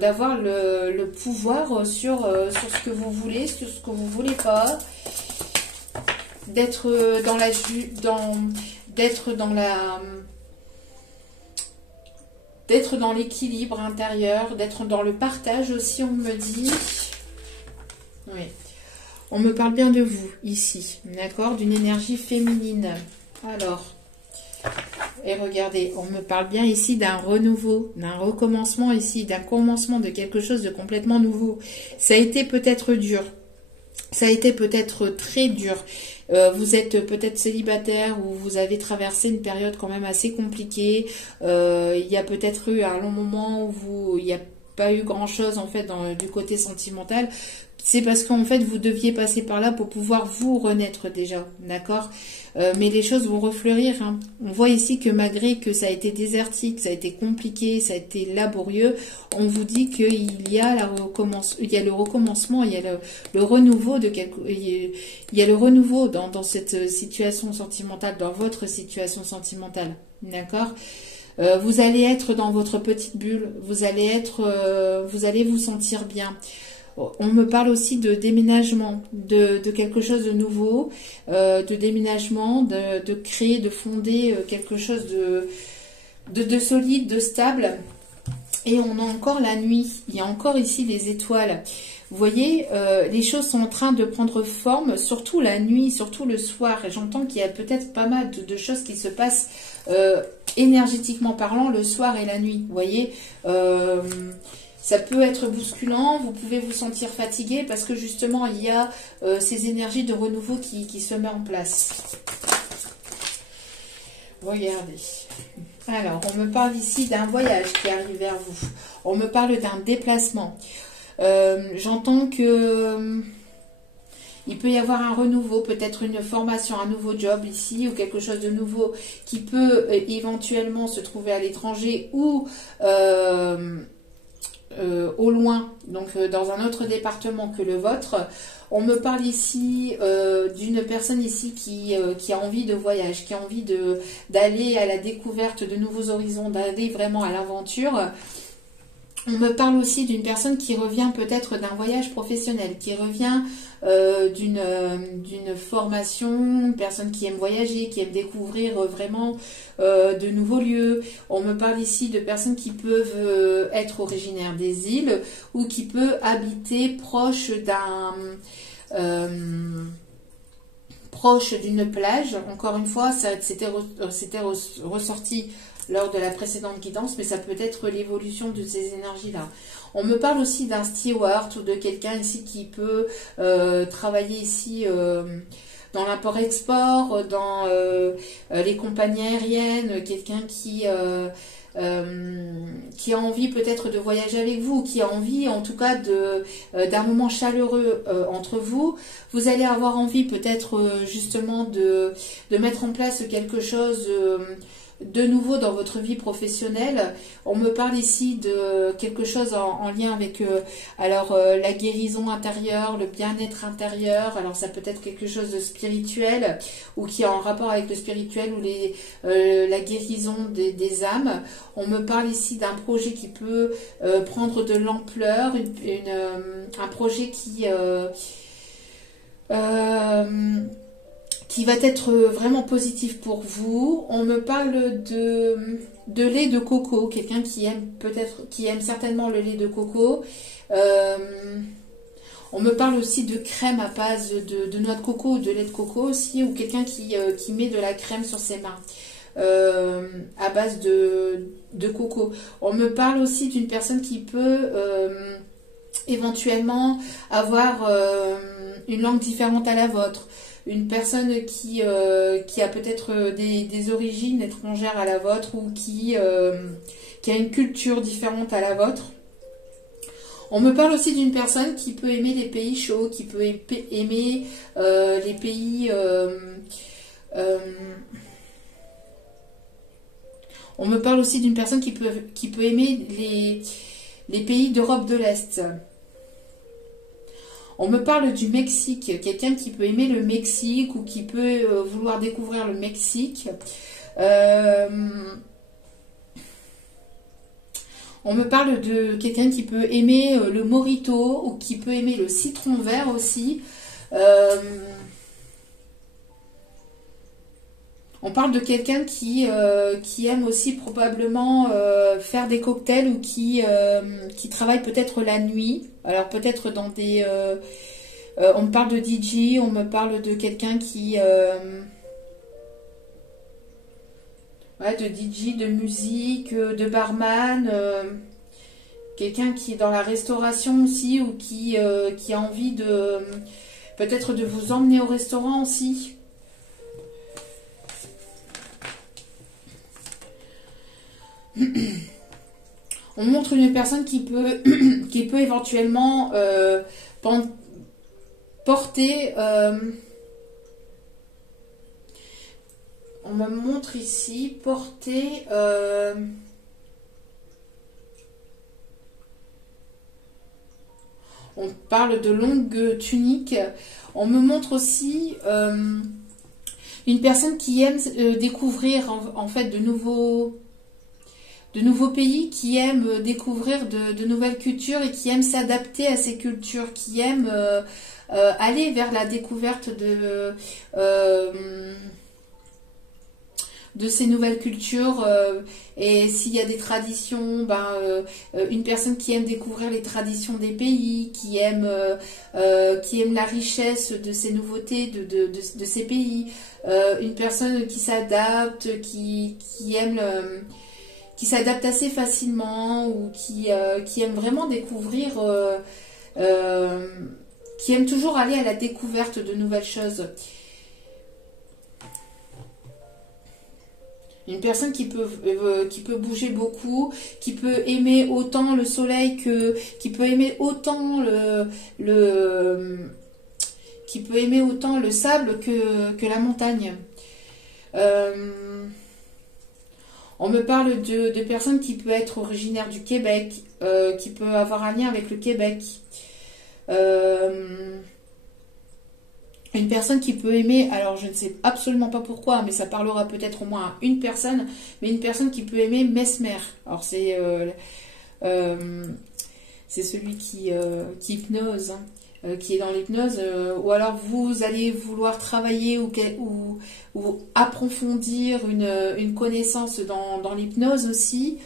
d'avoir le pouvoir sur ce que vous voulez, sur ce que vous voulez pas, d'être dans l'équilibre intérieur, d'être dans le partage aussi, on me dit. Oui. On me parle bien de vous ici, d'accord, d'une énergie féminine. Alors. Et regardez, on me parle bien ici d'un renouveau, d'un recommencement ici, d'un commencement de quelque chose de complètement nouveau. Ça a été peut-être dur. Ça a été peut-être très dur. Vous êtes peut-être célibataire ou vous avez traversé une période quand même assez compliquée. Il y a peut-être eu un long moment où il n'y a pas eu grand-chose en fait du côté sentimental. C'est parce qu'en fait vous deviez passer par là pour pouvoir vous renaître déjà, d'accord? Mais les choses vont refleurir. Hein. On voit ici que malgré que ça a été désertique, ça a été compliqué, ça a été laborieux, on vous dit qu'il y a le recommencement, il y a le renouveau il y a le renouveau dans cette situation sentimentale, dans votre situation sentimentale, d'accord? Vous allez être dans votre petite bulle, vous allez vous sentir bien. On me parle aussi de déménagement, de quelque chose de nouveau, de déménagement, de créer, de fonder quelque chose de solide, de stable. Et on a encore la nuit, il y a encore ici les étoiles. Vous voyez, les choses sont en train de prendre forme, surtout la nuit, surtout le soir. Et j'entends qu'il y a peut-être pas mal de choses qui se passent énergétiquement parlant le soir et la nuit. Vous voyez, ça peut être bousculant, vous pouvez vous sentir fatigué parce que justement il y a ces énergies de renouveau qui se mettent en place. Regardez. Alors, on me parle ici d'un voyage qui arrive vers vous. On me parle d'un déplacement. J'entends que il peut y avoir un renouveau, peut-être une formation, un nouveau job ici ou quelque chose de nouveau qui peut éventuellement se trouver à l'étranger ou au loin, donc dans un autre département que le vôtre. On me parle ici d'une personne ici qui a envie de voyage, qui a envie d'aller à la découverte de nouveaux horizons, d'aller vraiment à l'aventure. On me parle aussi d'une personne qui revient peut-être d'un voyage professionnel, qui revient d'une formation, une personne qui aime voyager, qui aime découvrir vraiment de nouveaux lieux. On me parle ici de personnes qui peuvent être originaires des îles ou qui peuvent habiter proche d'une plage. Encore une fois, c'était ressorti lors de la précédente guidance, mais ça peut être l'évolution de ces énergies-là. On me parle aussi d'un steward ou de quelqu'un ici qui peut travailler ici dans l'import-export, dans les compagnies aériennes, quelqu'un qui a envie peut-être de voyager avec vous, qui a envie en tout cas d'un moment chaleureux entre vous. Vous allez avoir envie peut-être justement de mettre en place quelque chose de nouveau dans votre vie professionnelle. On me parle ici de quelque chose en lien avec la guérison intérieure, le bien-être intérieur. Alors ça peut être quelque chose de spirituel ou qui est en rapport avec le spirituel ou la guérison des âmes. On me parle ici d'un projet qui peut prendre de l'ampleur, un projet qui va être vraiment positif pour vous. On me parle de lait de coco, quelqu'un qui aime certainement le lait de coco. On me parle aussi de crème à base de noix de coco ou de lait de coco aussi, ou quelqu'un qui met de la crème sur ses mains à base de coco. On me parle aussi d'une personne qui peut éventuellement avoir une langue différente à la vôtre. Une personne qui a peut-être des origines étrangères à la vôtre ou qui a une culture différente à la vôtre. On me parle aussi d'une personne qui peut aimer les pays chauds, qui peut aimer les pays... on me parle aussi d'une personne qui peut aimer les pays d'Europe de l'Est. On me parle du Mexique, quelqu'un qui peut aimer le Mexique ou qui peut vouloir découvrir le Mexique. On me parle de quelqu'un qui peut aimer le mojito ou qui peut aimer le citron vert aussi. On parle de quelqu'un qui aime aussi probablement faire des cocktails ou qui travaille peut-être la nuit. Alors peut-être dans des... on me parle de DJ, on me parle de quelqu'un qui... de DJ, de musique, de barman. Quelqu'un qui est dans la restauration aussi ou qui a envie de... peut-être de vous emmener au restaurant aussi. On montre une personne qui peut éventuellement porter... on me montre ici porter... on parle de longues tuniques. On me montre aussi une personne qui aime découvrir en fait de nouveaux pays, qui aiment découvrir de nouvelles cultures et qui aiment s'adapter à ces cultures, qui aiment aller vers la découverte de ces nouvelles cultures. Et s'il y a des traditions, une personne qui aime découvrir les traditions des pays, qui aime la richesse de ces nouveautés de ces pays, une personne qui s'adapte, qui aime qui s'adapte assez facilement ou qui aime vraiment découvrir, qui aime toujours aller à la découverte de nouvelles choses. Une personne qui peut bouger beaucoup, qui peut aimer autant le soleil qui peut aimer autant qui peut aimer autant le sable que la montagne. On me parle de personnes qui peuvent être originaires du Québec, qui peuvent avoir un lien avec le Québec. Une personne qui peut aimer, alors je ne sais absolument pas pourquoi, mais ça parlera peut-être au moins à une personne, mais une personne qui peut aimer Mesmer. Alors c'est C'est celui qui hypnose, hein, qui est dans l'hypnose. Ou alors vous allez vouloir travailler ou approfondir une connaissance dans l'hypnose aussi.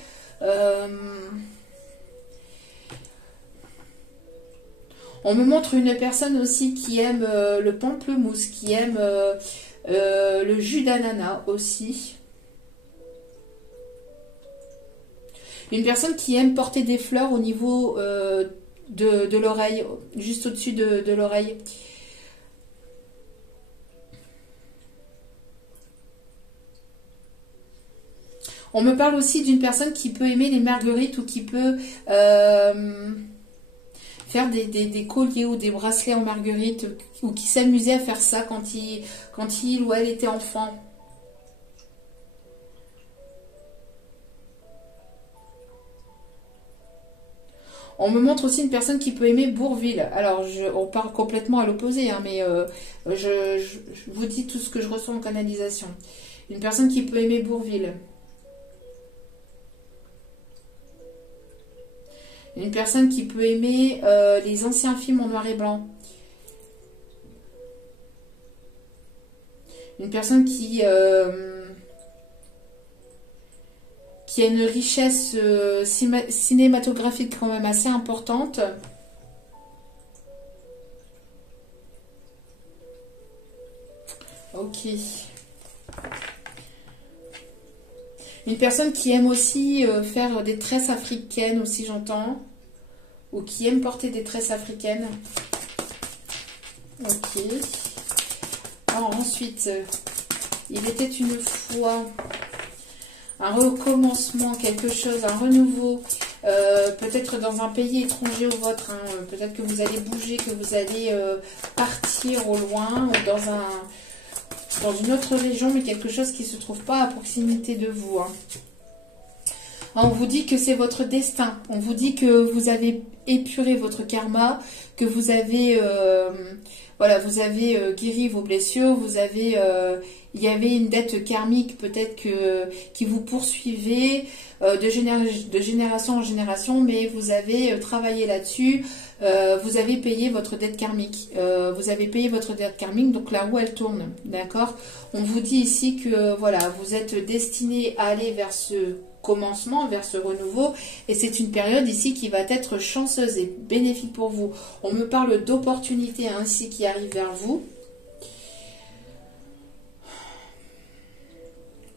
On me montre une personne aussi qui aime le pamplemousse, qui aime le jus d'ananas aussi. Une personne qui aime porter des fleurs au niveau de l'oreille, juste au-dessus de l'oreille. On me parle aussi d'une personne qui peut aimer les marguerites ou qui peut faire des colliers ou des bracelets en marguerite ou qui s'amusait à faire ça quand il ou elle était enfant. On me montre aussi une personne qui peut aimer Bourvil. Alors, on parle complètement à l'opposé, hein, mais je vous dis tout ce que je reçois en canalisation. Une personne qui peut aimer Bourvil. Une personne qui peut aimer les anciens films en noir et blanc. Une personne qui a une richesse cinématographique quand même assez importante. Ok. Une personne qui aime aussi faire des tresses africaines aussi, j'entends. Ou qui aime porter des tresses africaines. Ok. Alors, ensuite, il était une fois un recommencement, quelque chose, un renouveau, peut-être dans un pays étranger au vôtre, hein, peut-être que vous allez bouger, que vous allez partir au loin ou dans une autre région, mais quelque chose qui ne se trouve pas à proximité de vous. Hein. On vous dit que c'est votre destin, on vous dit que vous avez épuré votre karma, que vous avez, voilà, vous avez guéri vos blessures, vous avez... il y avait une dette karmique peut-être qui vous poursuivait de génération en génération, mais vous avez travaillé là-dessus, vous avez payé votre dette karmique. Vous avez payé votre dette karmique, donc la roue elle tourne, d'accord? On vous dit ici que voilà, vous êtes destiné à aller vers ce commencement, vers ce renouveau, et c'est une période ici qui va être chanceuse et bénéfique pour vous. On me parle d'opportunités ainsi qui arrivent vers vous.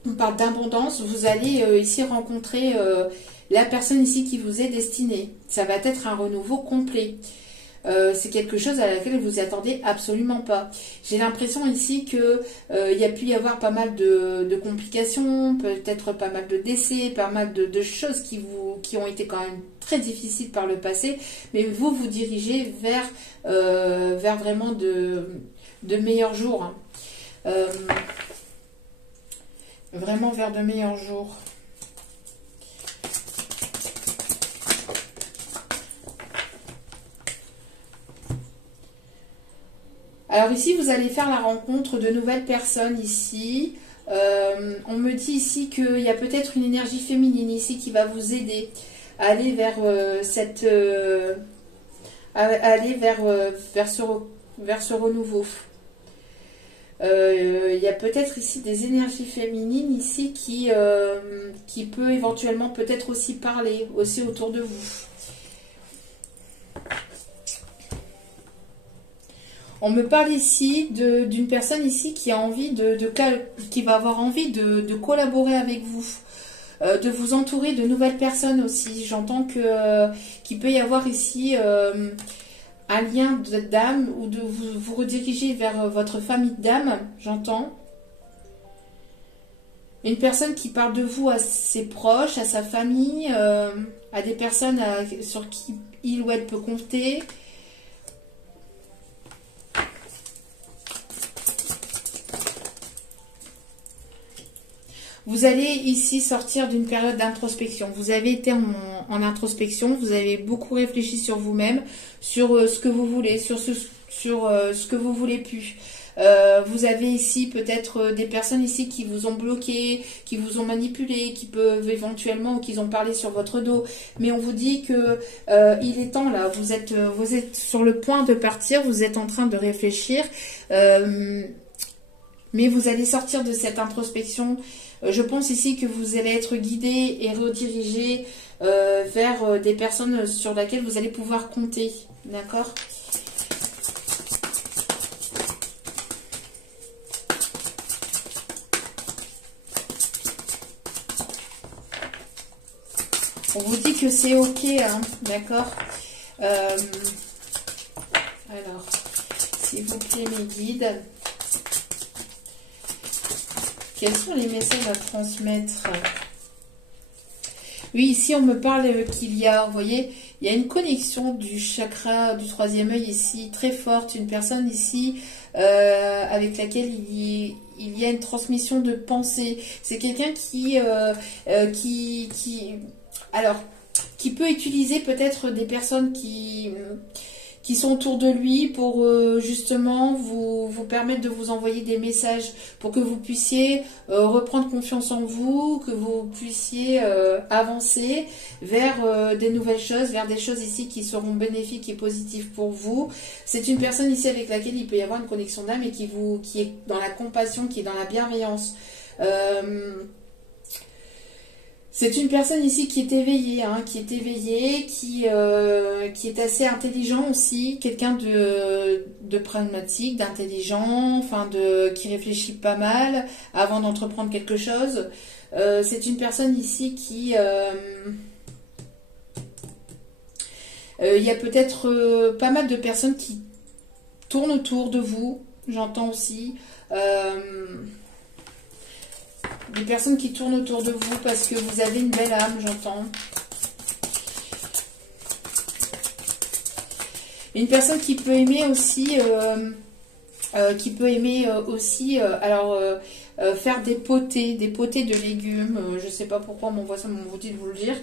On parle d'abondance, vous allez ici rencontrer la personne ici qui vous est destinée. Ça va être un renouveau complet. C'est quelque chose à laquelle vous attendez absolument pas. J'ai l'impression ici que il y a pu y avoir pas mal de complications, peut-être pas mal de décès, pas mal de choses qui ont été quand même très difficiles par le passé, mais vous dirigez vers vraiment de meilleurs jours. Hein. Vraiment vers de meilleurs jours. Alors ici, vous allez faire la rencontre de nouvelles personnes ici. On me dit ici qu'il y a peut-être une énergie féminine ici qui va vous aider à aller vers vers ce renouveau. Il y a peut-être ici des énergies féminines ici qui peut éventuellement peut-être aussi parler aussi autour de vous. On me parle ici d'une personne ici qui a envie qui va avoir envie de collaborer avec vous, de vous entourer de nouvelles personnes aussi. J'entends qu'il peut y avoir ici un lien d'âme ou de vous rediriger vers votre famille d'âme, j'entends. Une personne qui parle de vous à ses proches, à sa famille, à des personnes sur qui il ou elle peut compter. Vous allez ici sortir d'une période d'introspection. Vous avez été en introspection, vous avez beaucoup réfléchi sur vous-même, sur ce que vous voulez, sur ce que vous voulez plus. Vous avez ici peut-être des personnes ici qui vous ont bloqué, qui vous ont manipulé, qui peuvent éventuellement, ou qui ont parlé sur votre dos. Mais on vous dit que il est temps là, vous êtes sur le point de partir, vous êtes en train de réfléchir, mais vous allez sortir de cette introspection. Je pense ici que vous allez être guidé et redirigé vers des personnes sur lesquelles vous allez pouvoir compter. D'accord ? On vous dit que c'est ok, hein, d'accord. Alors, s'il vous plaît, mes guides, quels sont les messages à transmettre? Oui, ici, on me parle qu'il y a, vous voyez, il y a une connexion du chakra, du troisième œil ici, très forte. Une personne ici avec laquelle il y a une transmission de pensée. C'est quelqu'un qui peut utiliser peut-être des personnes qui sont autour de lui pour justement vous permettre de vous envoyer des messages pour que vous puissiez reprendre confiance en vous, que vous puissiez avancer vers des nouvelles choses, vers des choses ici qui seront bénéfiques et positives pour vous. C'est une personne ici avec laquelle il peut y avoir une connexion d'âme et qui est dans la compassion, qui est dans la bienveillance. C'est une personne ici qui est éveillée, hein, qui est assez intelligent aussi, quelqu'un de pragmatique, d'intelligent, enfin qui réfléchit pas mal avant d'entreprendre quelque chose. C'est une personne ici qui... il y a peut-être pas mal de personnes qui tournent autour de vous, j'entends aussi... des personnes qui tournent autour de vous parce que vous avez une belle âme, j'entends. Une personne qui peut aimer aussi, faire des potées de légumes. Je ne sais pas pourquoi mon voisin m'en dit de vous le dire.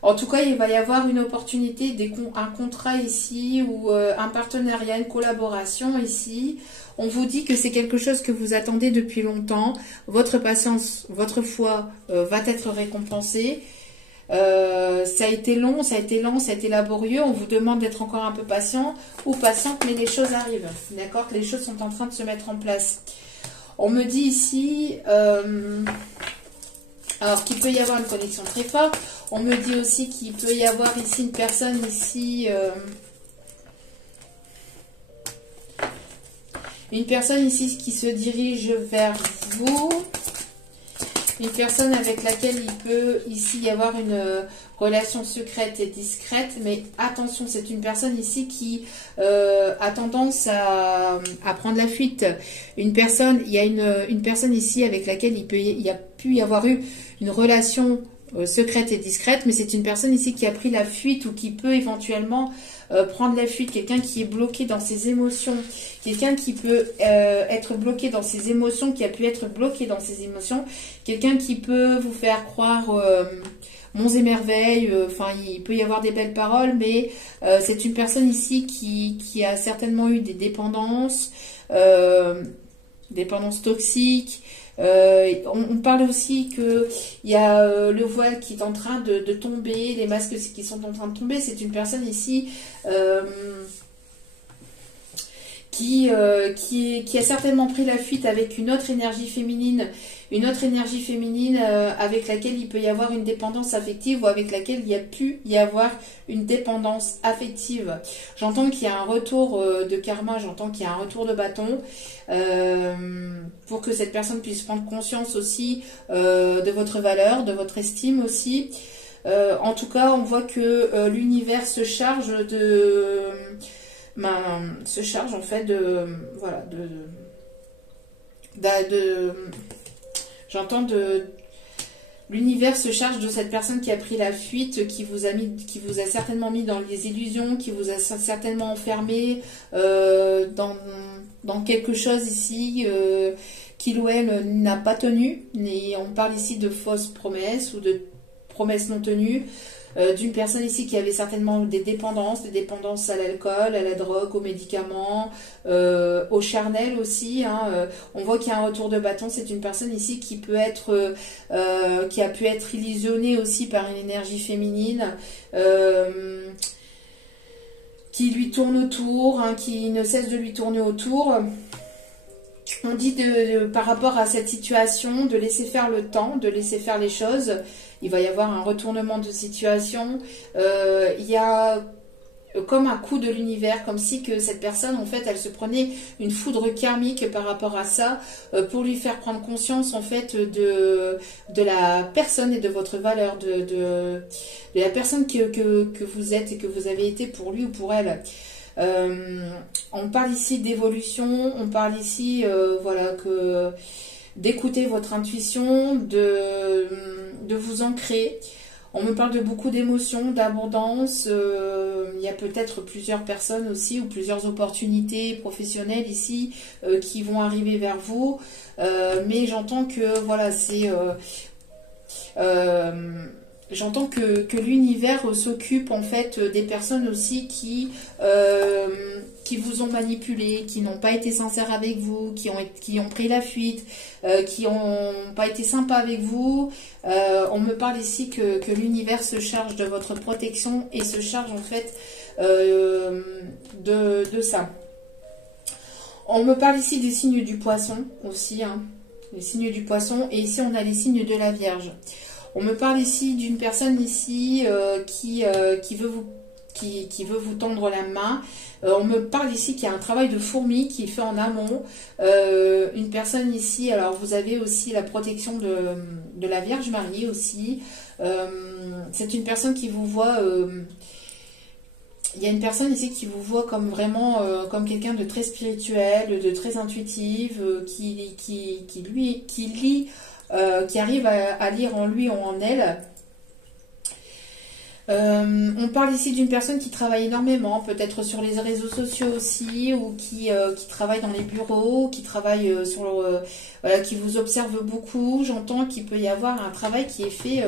En tout cas, il va y avoir une opportunité, un contrat ici ou un partenariat, une collaboration ici. On vous dit que c'est quelque chose que vous attendez depuis longtemps. Votre patience, votre foi va être récompensée. Ça a été long, ça a été lent, ça a été laborieux. On vous demande d'être encore un peu patient ou patiente, mais les choses arrivent. D'accord ? Les choses sont en train de se mettre en place. On me dit ici... alors qu'il peut y avoir une connexion très forte. On me dit aussi qu'il peut y avoir ici une personne ici... une personne ici qui se dirige vers vous. Une personne avec laquelle il peut ici y avoir une relation secrète et discrète. Mais attention, c'est une personne ici qui a tendance à prendre la fuite. Il y a une personne ici avec laquelle il y a pu y avoir eu une relation secrète et discrète. Mais c'est une personne ici qui a pris la fuite ou qui peut éventuellement... prendre la fuite, quelqu'un qui est bloqué dans ses émotions, quelqu'un qui peut être bloqué dans ses émotions, qui a pu être bloqué dans ses émotions, quelqu'un qui peut vous faire croire monts et merveilles, enfin il peut y avoir des belles paroles, mais c'est une personne ici qui a certainement eu des dépendances toxiques. On parle aussi qu'il y a le voile qui est en train de tomber, les masques qui sont en train de tomber. C'est une personne ici qui a certainement pris la fuite avec une autre énergie féminine, avec laquelle il peut y avoir une dépendance affective ou avec laquelle il y a pu y avoir une dépendance affective. J'entends qu'il y a un retour de karma, j'entends qu'il y a un retour de bâton pour que cette personne puisse prendre conscience aussi de votre valeur, de votre estime aussi. En tout cas, on voit que l'univers se charge en fait l'univers se charge de cette personne qui a pris la fuite, qui vous a certainement mis dans les illusions, qui vous a certainement enfermé dans quelque chose ici qu'il ou elle n'a pas tenu. Et on parle ici de fausses promesses ou de promesses non tenues. d'une personne ici qui avait certainement des dépendances à l'alcool, à la drogue, aux médicaments, au charnel aussi. Hein. On voit qu'il y a un retour de bâton. C'est une personne ici qui peut être, qui a pu être illusionnée aussi par une énergie féminine. Qui lui tourne autour, hein, qui ne cesse de lui tourner autour. On dit par rapport à cette situation, de laisser faire le temps, de laisser faire les choses. Il va y avoir un retournement de situation. Il y a comme un coup de l'univers, comme si que cette personne, en fait, elle se prenait une foudre karmique par rapport à ça, pour lui faire prendre conscience, en fait, de la personne et de votre valeur, de la personne que vous êtes et que vous avez été pour lui ou pour elle. On parle ici d'évolution, on parle ici, voilà, d'écouter votre intuition, de vous ancrer. On me parle de beaucoup d'émotions, d'abondance. Il y a peut-être plusieurs personnes aussi ou plusieurs opportunités professionnelles ici qui vont arriver vers vous. Mais j'entends que voilà, c'est j'entends que l'univers s'occupe en fait des personnes aussi qui vous ont manipulé, qui n'ont pas été sincères avec vous, qui ont pris la fuite, qui n'ont pas été sympas avec vous. On me parle ici que l'univers se charge de votre protection et se charge en fait de ça. On me parle ici des signes du poisson aussi, hein, les signes du poisson, et ici on a les signes de la Vierge. On me parle ici d'une personne ici qui veut vous tendre la main. On me parle ici qu'il y a un travail de fourmi qui est fait en amont. Une personne ici, alors vous avez aussi la protection de la Vierge Marie aussi. C'est une personne qui vous voit... il y a une personne ici qui vous voit comme vraiment comme quelqu'un de très spirituel, de très intuitive, qui arrive à lire en lui ou en elle. On parle ici d'une personne qui travaille énormément, peut-être sur les réseaux sociaux aussi, ou qui travaille dans les bureaux, qui travaille voilà, qui vous observe beaucoup. J'entends qu'il peut y avoir un travail qui est fait,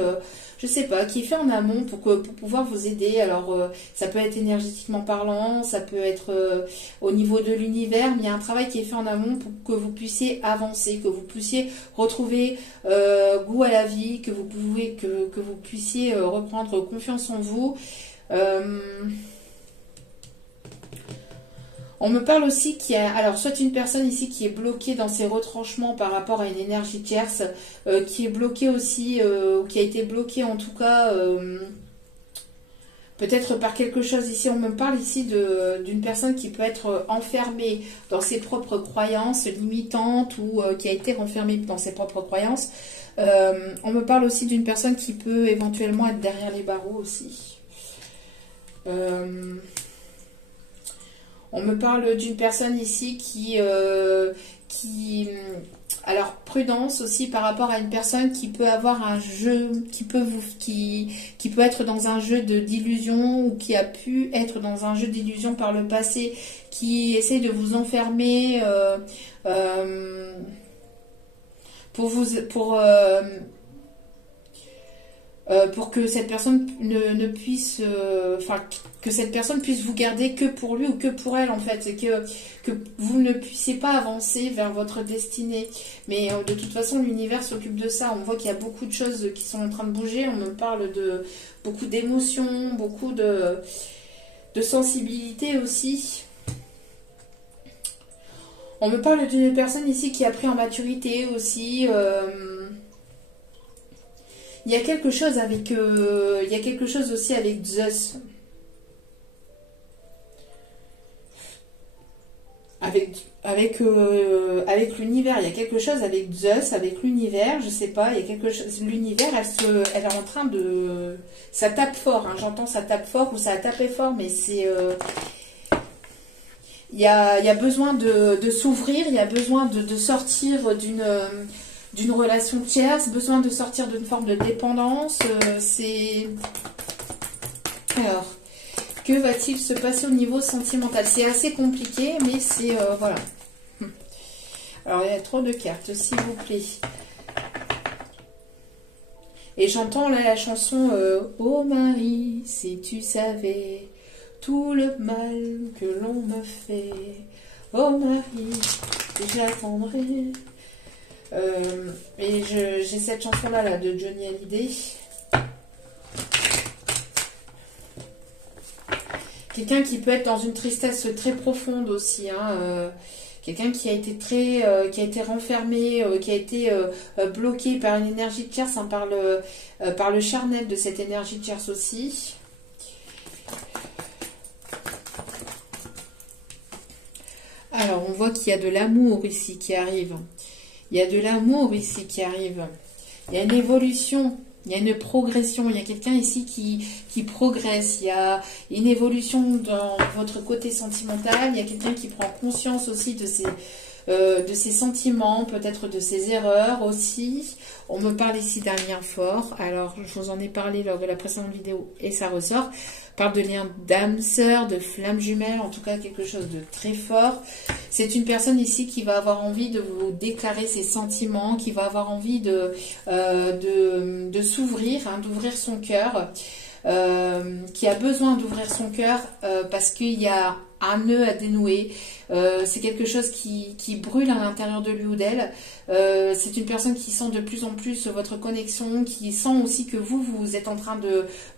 je sais pas, qui est fait en amont pour pouvoir vous aider. Alors, ça peut être énergétiquement parlant, ça peut être au niveau de l'univers, mais il y a un travail qui est fait en amont pour que vous puissiez avancer, que vous puissiez retrouver goût à la vie, que vous puissiez reprendre confiance en vous. On me parle aussi qu'il y a, alors soit une personne ici qui est bloquée dans ses retranchements par rapport à une énergie tierce, qui est bloquée aussi, ou qui a été bloquée en tout cas, peut-être par quelque chose ici. On me parle ici d'une personne qui peut être enfermée dans ses propres croyances limitantes ou qui a été renfermée dans ses propres croyances. On me parle aussi d'une personne qui peut éventuellement être derrière les barreaux aussi. On me parle d'une personne ici alors prudence aussi par rapport à une personne qui peut avoir un jeu, qui peut être dans un jeu d'illusion ou qui a pu être dans un jeu d'illusion par le passé, qui essaie de vous enfermer pour que cette personne ne puisse, que cette personne puisse vous garder que pour lui ou que pour elle en fait, et que vous ne puissiez pas avancer vers votre destinée. Mais de toute façon, l'univers s'occupe de ça. On voit qu'il y a beaucoup de choses qui sont en train de bouger. On me parle de beaucoup d'émotions, beaucoup de sensibilité aussi. On me parle d'une personne ici qui a pris en maturité aussi. Il y a quelque chose avec, il y a quelque chose aussi avec Zeus. Avec l'univers, il y a quelque chose avec Zeus, avec l'univers, je sais pas, il y a quelque chose. L'univers, elle est en train de, ça tape fort. Hein, j'entends ça tape fort ou ça a tapé fort, mais c'est, il y a besoin de s'ouvrir, il y a besoin de sortir d'une relation tierce, besoin de sortir d'une forme de dépendance. Alors, que va-t-il se passer au niveau sentimental? C'est assez compliqué, mais c'est... voilà. Alors, il y a trop de cartes, s'il vous plaît. Et j'entends là la chanson Oh Marie, si tu savais tout le mal que l'on me fait. Oh Marie, j'attendrai. Et j'ai cette chanson-là là, de Johnny Hallyday. Quelqu'un qui peut être dans une tristesse très profonde aussi. Hein, quelqu'un qui a été qui a été renfermé, qui a été bloqué par une énergie de tierce, hein, par le charnel de cette énergie de tierce aussi. Alors, on voit qu'il y a de l'amour ici qui arrive. Il y a de l'amour ici qui arrive. Il y a une évolution, il y a une progression. Il y a quelqu'un ici qui progresse. Il y a une évolution dans votre côté sentimental. Il y a quelqu'un qui prend conscience aussi de ses sentiments, peut-être de ses erreurs aussi. On me parle ici d'un lien fort. Alors, je vous en ai parlé lors de la précédente vidéo et ça ressort. On parle de lien d'âme sœur, de flamme jumelle, en tout cas quelque chose de très fort. C'est une personne ici qui va avoir envie de vous déclarer ses sentiments, qui va avoir envie de s'ouvrir, hein, d'ouvrir son cœur, qui a besoin d'ouvrir son cœur parce qu'il y a un nœud à dénouer. C'est quelque chose qui brûle à l'intérieur de lui ou d'elle. C'est une personne qui sent de plus en plus votre connexion, qui sent aussi que vous êtes en train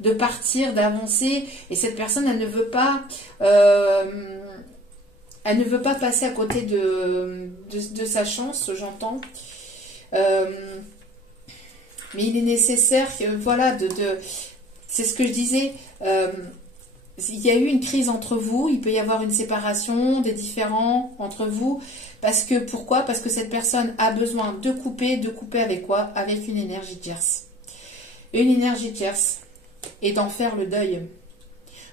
de partir, d'avancer. Et cette personne, elle ne veut pas passer à côté de sa chance, j'entends. Mais il est nécessaire que, voilà, c'est ce que je disais, il y a eu une crise entre vous, il peut y avoir une séparation, des différends entre vous. Pourquoi? Parce que cette personne a besoin de couper avec quoi? Avec une énergie tierce. Une énergie tierce. Et d'en faire le deuil.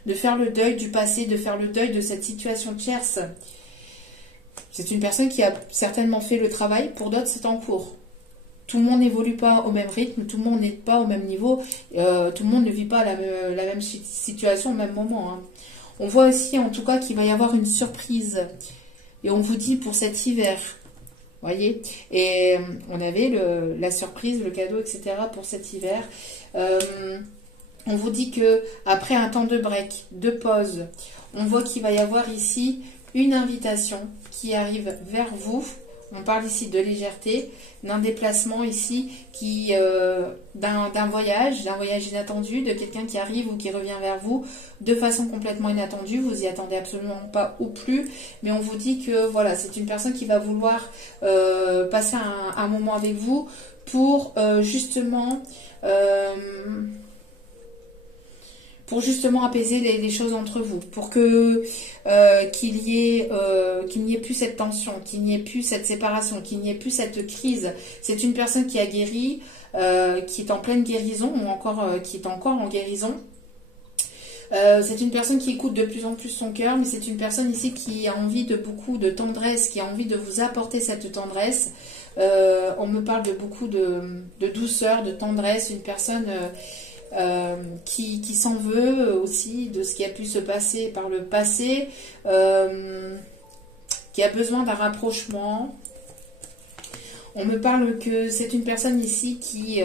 De faire le deuil du passé, de faire le deuil de cette situation tierce. C'est une personne qui a certainement fait le travail, pour d'autres c'est en cours. Tout le monde n'évolue pas au même rythme, tout le monde n'est pas au même niveau, tout le monde ne vit pas la même situation au même moment. Hein. On voit aussi en tout cas qu'il va y avoir une surprise. Et on vous dit pour cet hiver, voyez. Et on avait la surprise, le cadeau, etc. pour cet hiver. On vous dit que après un temps de break, de pause, on voit qu'il va y avoir ici une invitation qui arrive vers vous. On parle ici de légèreté, d'un déplacement ici, d'un voyage inattendu, de quelqu'un qui arrive ou qui revient vers vous de façon complètement inattendue. Vous y attendez absolument pas ou plus, mais on vous dit que voilà, c'est une personne qui va vouloir passer un moment avec vous pour justement apaiser les choses entre vous, pour que qu'il n'y ait plus cette tension, qu'il n'y ait plus cette séparation, qu'il n'y ait plus cette crise. C'est une personne qui a guéri, qui est en pleine guérison ou encore qui est encore en guérison. C'est une personne qui écoute de plus en plus son cœur, mais c'est une personne ici qui a envie de beaucoup de tendresse, qui a envie de vous apporter cette tendresse. On me parle de beaucoup de douceur, de tendresse, une personne qui s'en veut aussi de ce qui a pu se passer par le passé, qui a besoin d'un rapprochement. On me parle que c'est une personne ici qui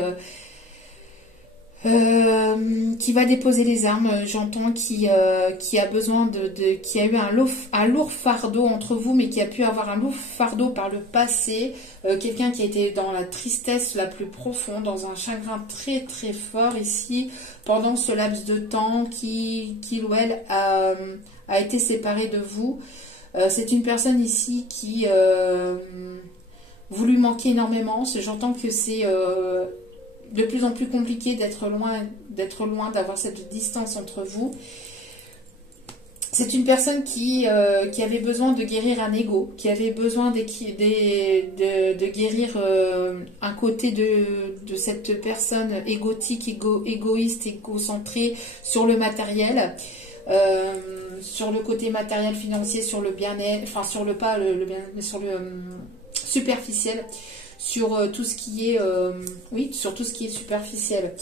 va déposer les armes, j'entends, qui a besoin qui a eu un lourd fardeau entre vous, mais qui a pu avoir un lourd fardeau par le passé, quelqu'un qui a été dans la tristesse la plus profonde, dans un chagrin très très fort ici, pendant ce laps de temps qui ou elle a été séparé de vous. C'est une personne ici qui vous lui manquez énormément. J'entends que c'est de plus en plus compliqué d'être loin, d'avoir cette distance entre vous. C'est une personne qui avait besoin de guérir un ego, qui avait besoin de guérir un côté de cette personne égotique, égoïste, égocentrée sur le matériel, sur le côté matériel, financier, sur le bien-être, enfin sur le pas, le bien-être, sur le superficiel, sur tout ce qui est, sur tout ce qui est superficiel.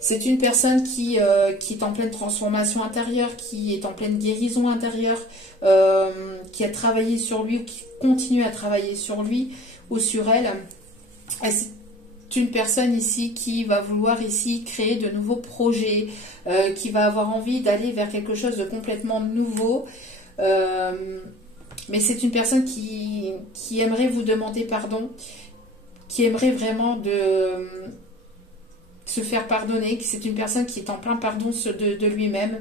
C'est une personne qui est en pleine transformation intérieure, qui est en pleine guérison intérieure, qui a travaillé sur lui ou qui continue à travailler sur lui ou sur elle. C'est une personne ici qui va vouloir ici créer de nouveaux projets, qui va avoir envie d'aller vers quelque chose de complètement nouveau. Mais c'est une personne qui aimerait vous demander pardon, qui aimerait vraiment se faire pardonner, que c'est une personne qui est en plein pardon de lui-même,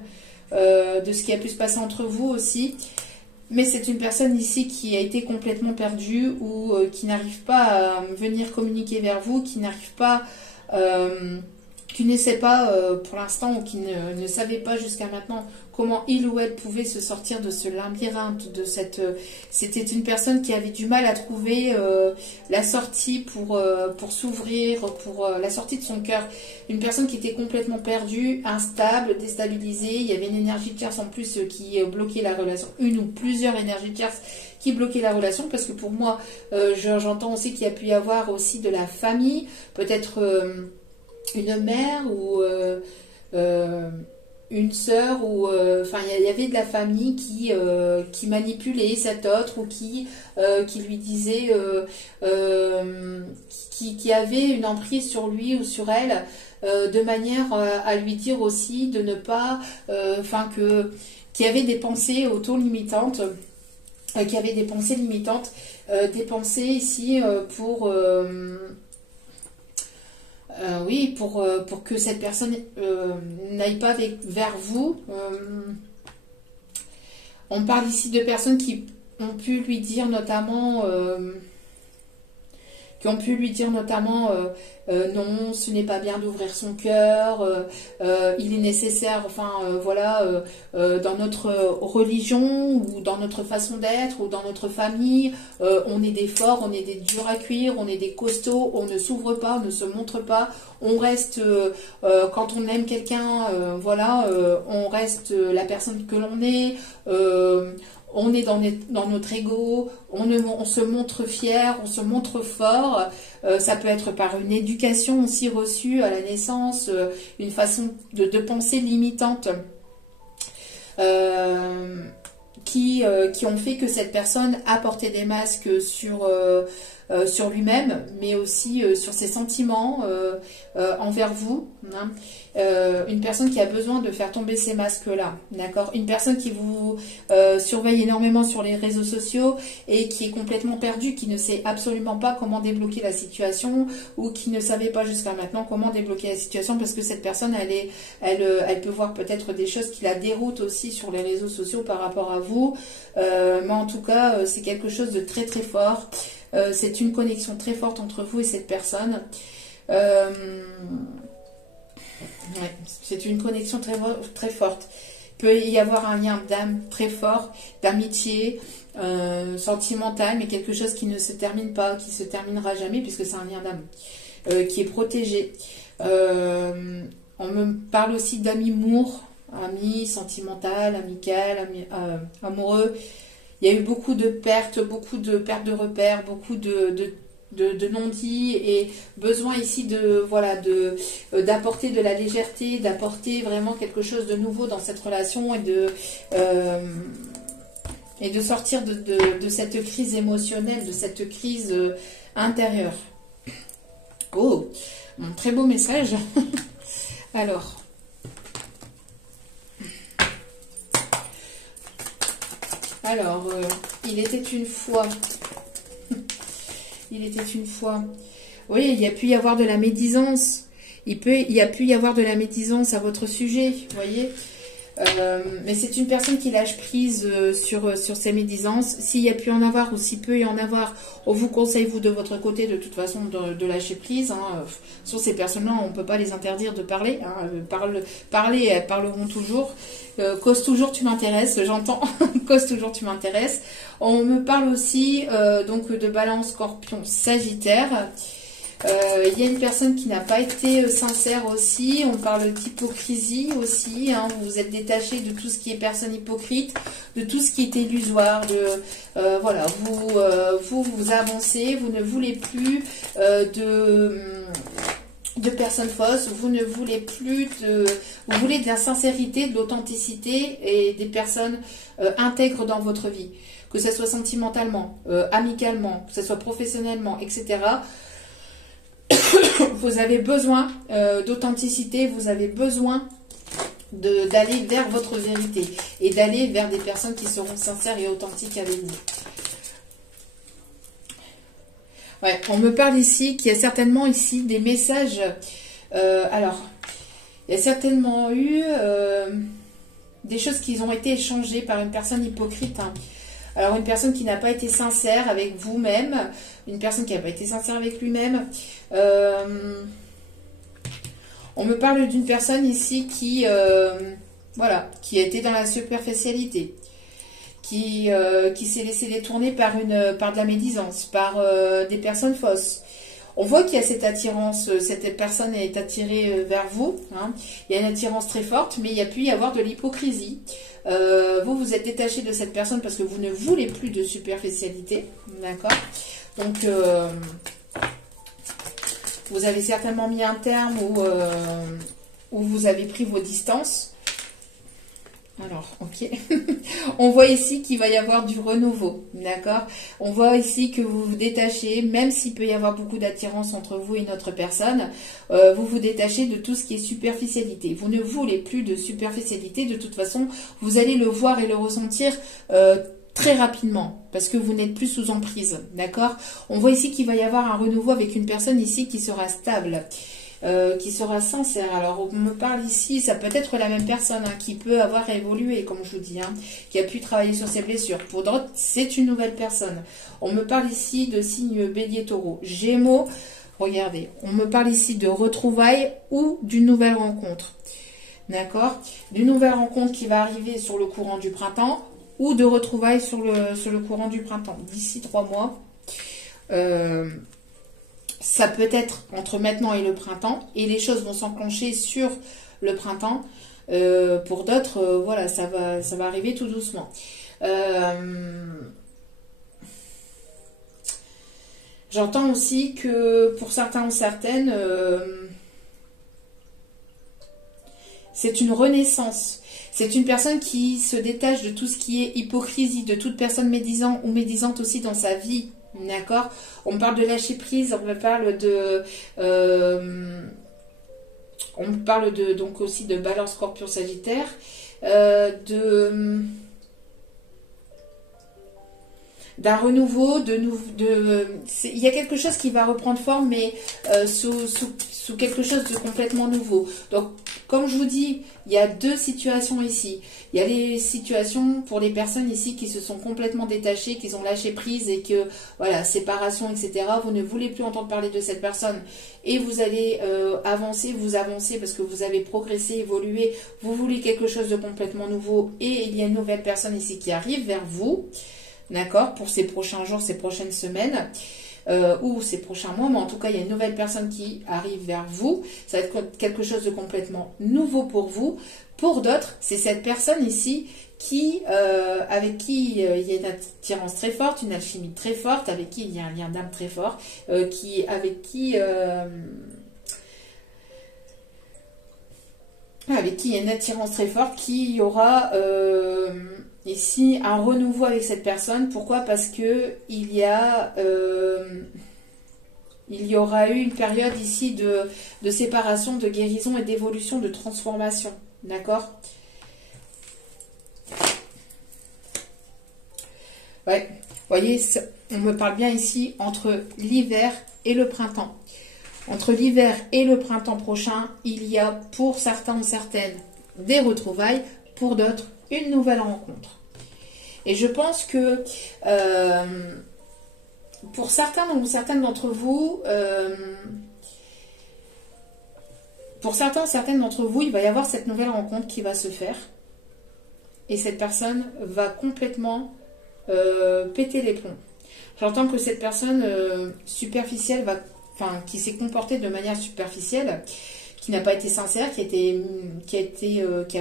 de ce qui a pu se passer entre vous aussi. Mais c'est une personne ici qui a été complètement perdue ou qui n'arrive pas à venir communiquer vers vous, qui n'arrive pas, qui ne sait pas pour l'instant ou qui ne savait pas jusqu'à maintenant comment il ou elle pouvait se sortir de ce labyrinthe, de cette... C'était une personne qui avait du mal à trouver la sortie pour s'ouvrir, pour la sortie de son cœur. Une personne qui était complètement perdue, instable, déstabilisée. Il y avait une énergie tierce en plus qui bloquait la relation. Une ou plusieurs énergies tierces qui bloquaient la relation. Parce que pour moi, j'entends aussi qu'il y a pu y avoir aussi de la famille. Peut-être une mère ou... une sœur ou enfin il y avait de la famille qui manipulait cet autre ou qui lui disait qui avait une emprise sur lui ou sur elle de manière à lui dire aussi de ne pas enfin qui avait des pensées auto-limitantes qui avait des pensées limitantes des pensées ici pour oui, pour que cette personne n'aille pas vers vous. On parle ici de personnes qui ont pu lui dire notamment non, ce n'est pas bien d'ouvrir son cœur, il est nécessaire, enfin voilà, dans notre religion ou dans notre façon d'être ou dans notre famille, on est des forts, on est des durs à cuire, on est des costauds, on ne s'ouvre pas, on ne se montre pas, on reste, quand on aime quelqu'un, voilà, on reste la personne que l'on est, on est dans notre ego, on se montre fier, on se montre fort. Ça peut être par une éducation aussi reçue à la naissance, une façon de penser limitante qui ont fait que cette personne a porté des masques sur lui-même, mais aussi sur ses sentiments envers vous. Hein. Une personne qui a besoin de faire tomber ces masques-là, d'accord. Une personne qui vous surveille énormément sur les réseaux sociaux et qui est complètement perdue, qui ne sait absolument pas comment débloquer la situation ou qui ne savait pas jusqu'à maintenant comment débloquer la situation parce que cette personne, elle peut voir peut-être des choses qui la déroutent aussi sur les réseaux sociaux par rapport à vous. Mais en tout cas, c'est quelque chose de très très fort. C'est une connexion très forte entre vous et cette personne. Ouais, c'est une connexion très, très forte. Il peut y avoir un lien d'âme très fort, d'amitié, sentimental, mais quelque chose qui ne se termine pas, qui se terminera jamais, puisque c'est un lien d'âme, qui est protégé. On me parle aussi d'amour, ami sentimental, amical, amoureux. Il y a eu beaucoup de pertes de repères, beaucoup de non-dits et besoin ici d'apporter de la légèreté, d'apporter vraiment quelque chose de nouveau dans cette relation et de sortir de cette crise émotionnelle, de cette crise intérieure. Oh, un très beau message. Alors... il était une fois. Il était une fois. Oui, il y a pu y avoir de la médisance. Il y a pu y avoir de la médisance à votre sujet, vous voyez. Mais c'est une personne qui lâche prise sur ses médisances. S'il y a pu en avoir ou s'il peut y en avoir, on vous conseille, vous, de votre côté, de toute façon, de lâcher prise. Hein. Sur ces personnes-là, on ne peut pas les interdire de parler. Hein. Parler, elles parleront toujours. Cause toujours, tu m'intéresses, j'entends. Cause toujours, tu m'intéresses. On me parle aussi donc de Balance, Scorpion, Sagittaire. Il y a une personne qui n'a pas été sincère aussi. On parle d'hypocrisie aussi. Hein. Vous vous êtes détaché de tout ce qui est personne hypocrite, de tout ce qui est illusoire. Voilà, vous avancez. Vous ne voulez plus de personnes fausses. Vous ne voulez plus vous voulez de la sincérité, de l'authenticité et des personnes intègres dans votre vie. Que ce soit sentimentalement, amicalement, que ce soit professionnellement, etc. vous avez besoin d'authenticité, vous avez besoin d'aller vers votre vérité et d'aller vers des personnes qui seront sincères et authentiques avec vous. Ouais, on me parle ici qu'il y a certainement ici des messages. Alors, il y a certainement eu des choses qui ont été échangées par une personne hypocrite. Hein. Alors, une personne qui n'a pas été sincère avec vous-même, une personne qui n'a pas été sincère avec lui-même. On me parle d'une personne ici qui, voilà, qui a été dans la superficialité, qui s'est laissé détourner par de la médisance, par des personnes fausses. On voit qu'il y a cette attirance, cette personne est attirée vers vous. Hein. Il y a une attirance très forte, mais il y a pu y avoir de l'hypocrisie. Vous êtes détaché de cette personne parce que vous ne voulez plus de superficialité. D'accord ? Donc, vous avez certainement mis un terme où vous avez pris vos distances. Alors, ok. On voit ici qu'il va y avoir du renouveau, d'accord? On voit ici que vous vous détachez, même s'il peut y avoir beaucoup d'attirance entre vous et une autre personne, vous vous détachez de tout ce qui est superficialité. Vous ne voulez plus de superficialité. De toute façon, vous allez le voir et le ressentir très rapidement, parce que vous n'êtes plus sous emprise, d'accord? On voit ici qu'il va y avoir un renouveau avec une personne ici qui sera stable. Qui sera sincère. Alors, on me parle ici, ça peut être la même personne hein, qui peut avoir évolué, comme je vous dis, hein, qui a pu travailler sur ses blessures. Pour d'autres, c'est une nouvelle personne. On me parle ici de signes bélier, taureau, gémeaux. Regardez, on me parle ici de retrouvailles ou d'une nouvelle rencontre. D'accord? D'une nouvelle rencontre qui va arriver sur le courant du printemps ou de retrouvailles sur le courant du printemps. D'ici 3 mois. Ça peut être entre maintenant et le printemps, et les choses vont s'enclencher sur le printemps. Pour d'autres, voilà, ça va arriver tout doucement. J'entends aussi que pour certains ou certaines, c'est une renaissance. C'est une personne qui se détache de tout ce qui est hypocrisie, de toute personne médisante ou médisante aussi dans sa vie. D'accord? On me parle de lâcher prise, on me parle donc aussi de Balance, Scorpion, Sagittaire, d'un renouveau, il y a quelque chose qui va reprendre forme, mais sous quelque chose de complètement nouveau. Donc, comme je vous dis, il y a 2 situations ici. Il y a les situations pour les personnes ici qui se sont complètement détachées, qui ont lâché prise et que, voilà, séparation, etc. Vous ne voulez plus entendre parler de cette personne et vous allez avancer parce que vous avez progressé, évolué. Vous voulez quelque chose de complètement nouveau et il y a une nouvelle personne ici qui arrive vers vous. D'accord, pour ces prochains jours, ces prochaines semaines ou ces prochains mois, mais en tout cas, il y a une nouvelle personne qui arrive vers vous. Ça va être quelque chose de complètement nouveau pour vous. Pour d'autres, c'est cette personne ici avec qui il y a une attirance très forte, une alchimie très forte, avec qui il y a un lien d'âme très fort, avec qui il y a une attirance très forte, qui aura ici un renouveau avec cette personne. Pourquoi? Parce que il y aura eu une période ici de séparation, de guérison et d'évolution, de transformation. D'accord? Ouais, vous voyez, on me parle bien ici entre l'hiver et le printemps. Entre l'hiver et le printemps prochain, il y a pour certains ou certaines des retrouvailles, pour d'autres une nouvelle rencontre. Et je pense que pour certains ou certaines d'entre vous, il va y avoir cette nouvelle rencontre qui va se faire. Et cette personne va complètement péter les plombs. J'entends que cette personne superficielle qui s'est comportée de manière superficielle, qui n'a pas été sincère, qui a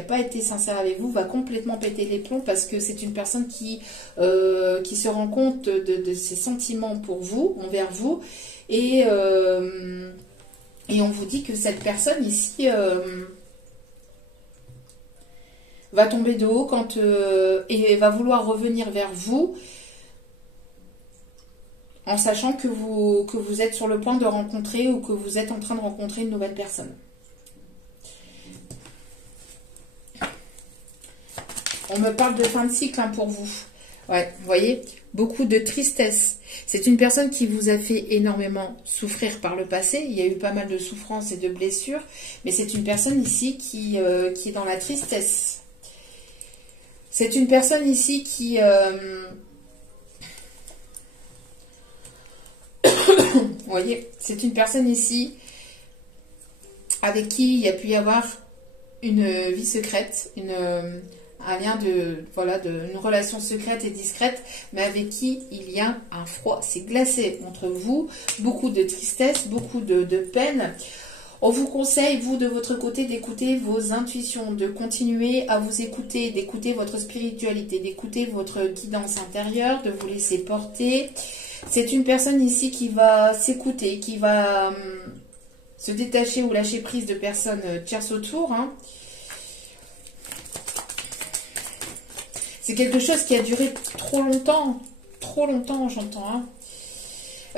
pas été sincère avec vous, va complètement péter les plombs parce que c'est une personne qui se rend compte de ses sentiments pour vous, envers vous, et on vous dit que cette personne ici va tomber de haut et va vouloir revenir vers vous en sachant que vous êtes sur le point de rencontrer ou que vous êtes en train de rencontrer une nouvelle personne. On me parle de fin de cycle hein, pour vous. Ouais, vous voyez, beaucoup de tristesse. C'est une personne qui vous a fait énormément souffrir par le passé. Il y a eu pas mal de souffrances et de blessures. Mais c'est une personne ici qui est dans la tristesse. C'est une personne ici qui... vous voyez, c'est une personne ici avec qui il y a pu y avoir une vie secrète, un lien une relation secrète et discrète, mais avec qui il y a un froid, c'est glacé entre vous, beaucoup de tristesse, beaucoup de peine. On vous conseille, vous, de votre côté, d'écouter vos intuitions, de continuer à vous écouter, d'écouter votre spiritualité, d'écouter votre guidance intérieure, de vous laisser porter. C'est une personne ici qui va s'écouter, qui va se détacher ou lâcher prise de personnes tierces autour. Hein. C'est quelque chose qui a duré trop longtemps, j'entends. Hein.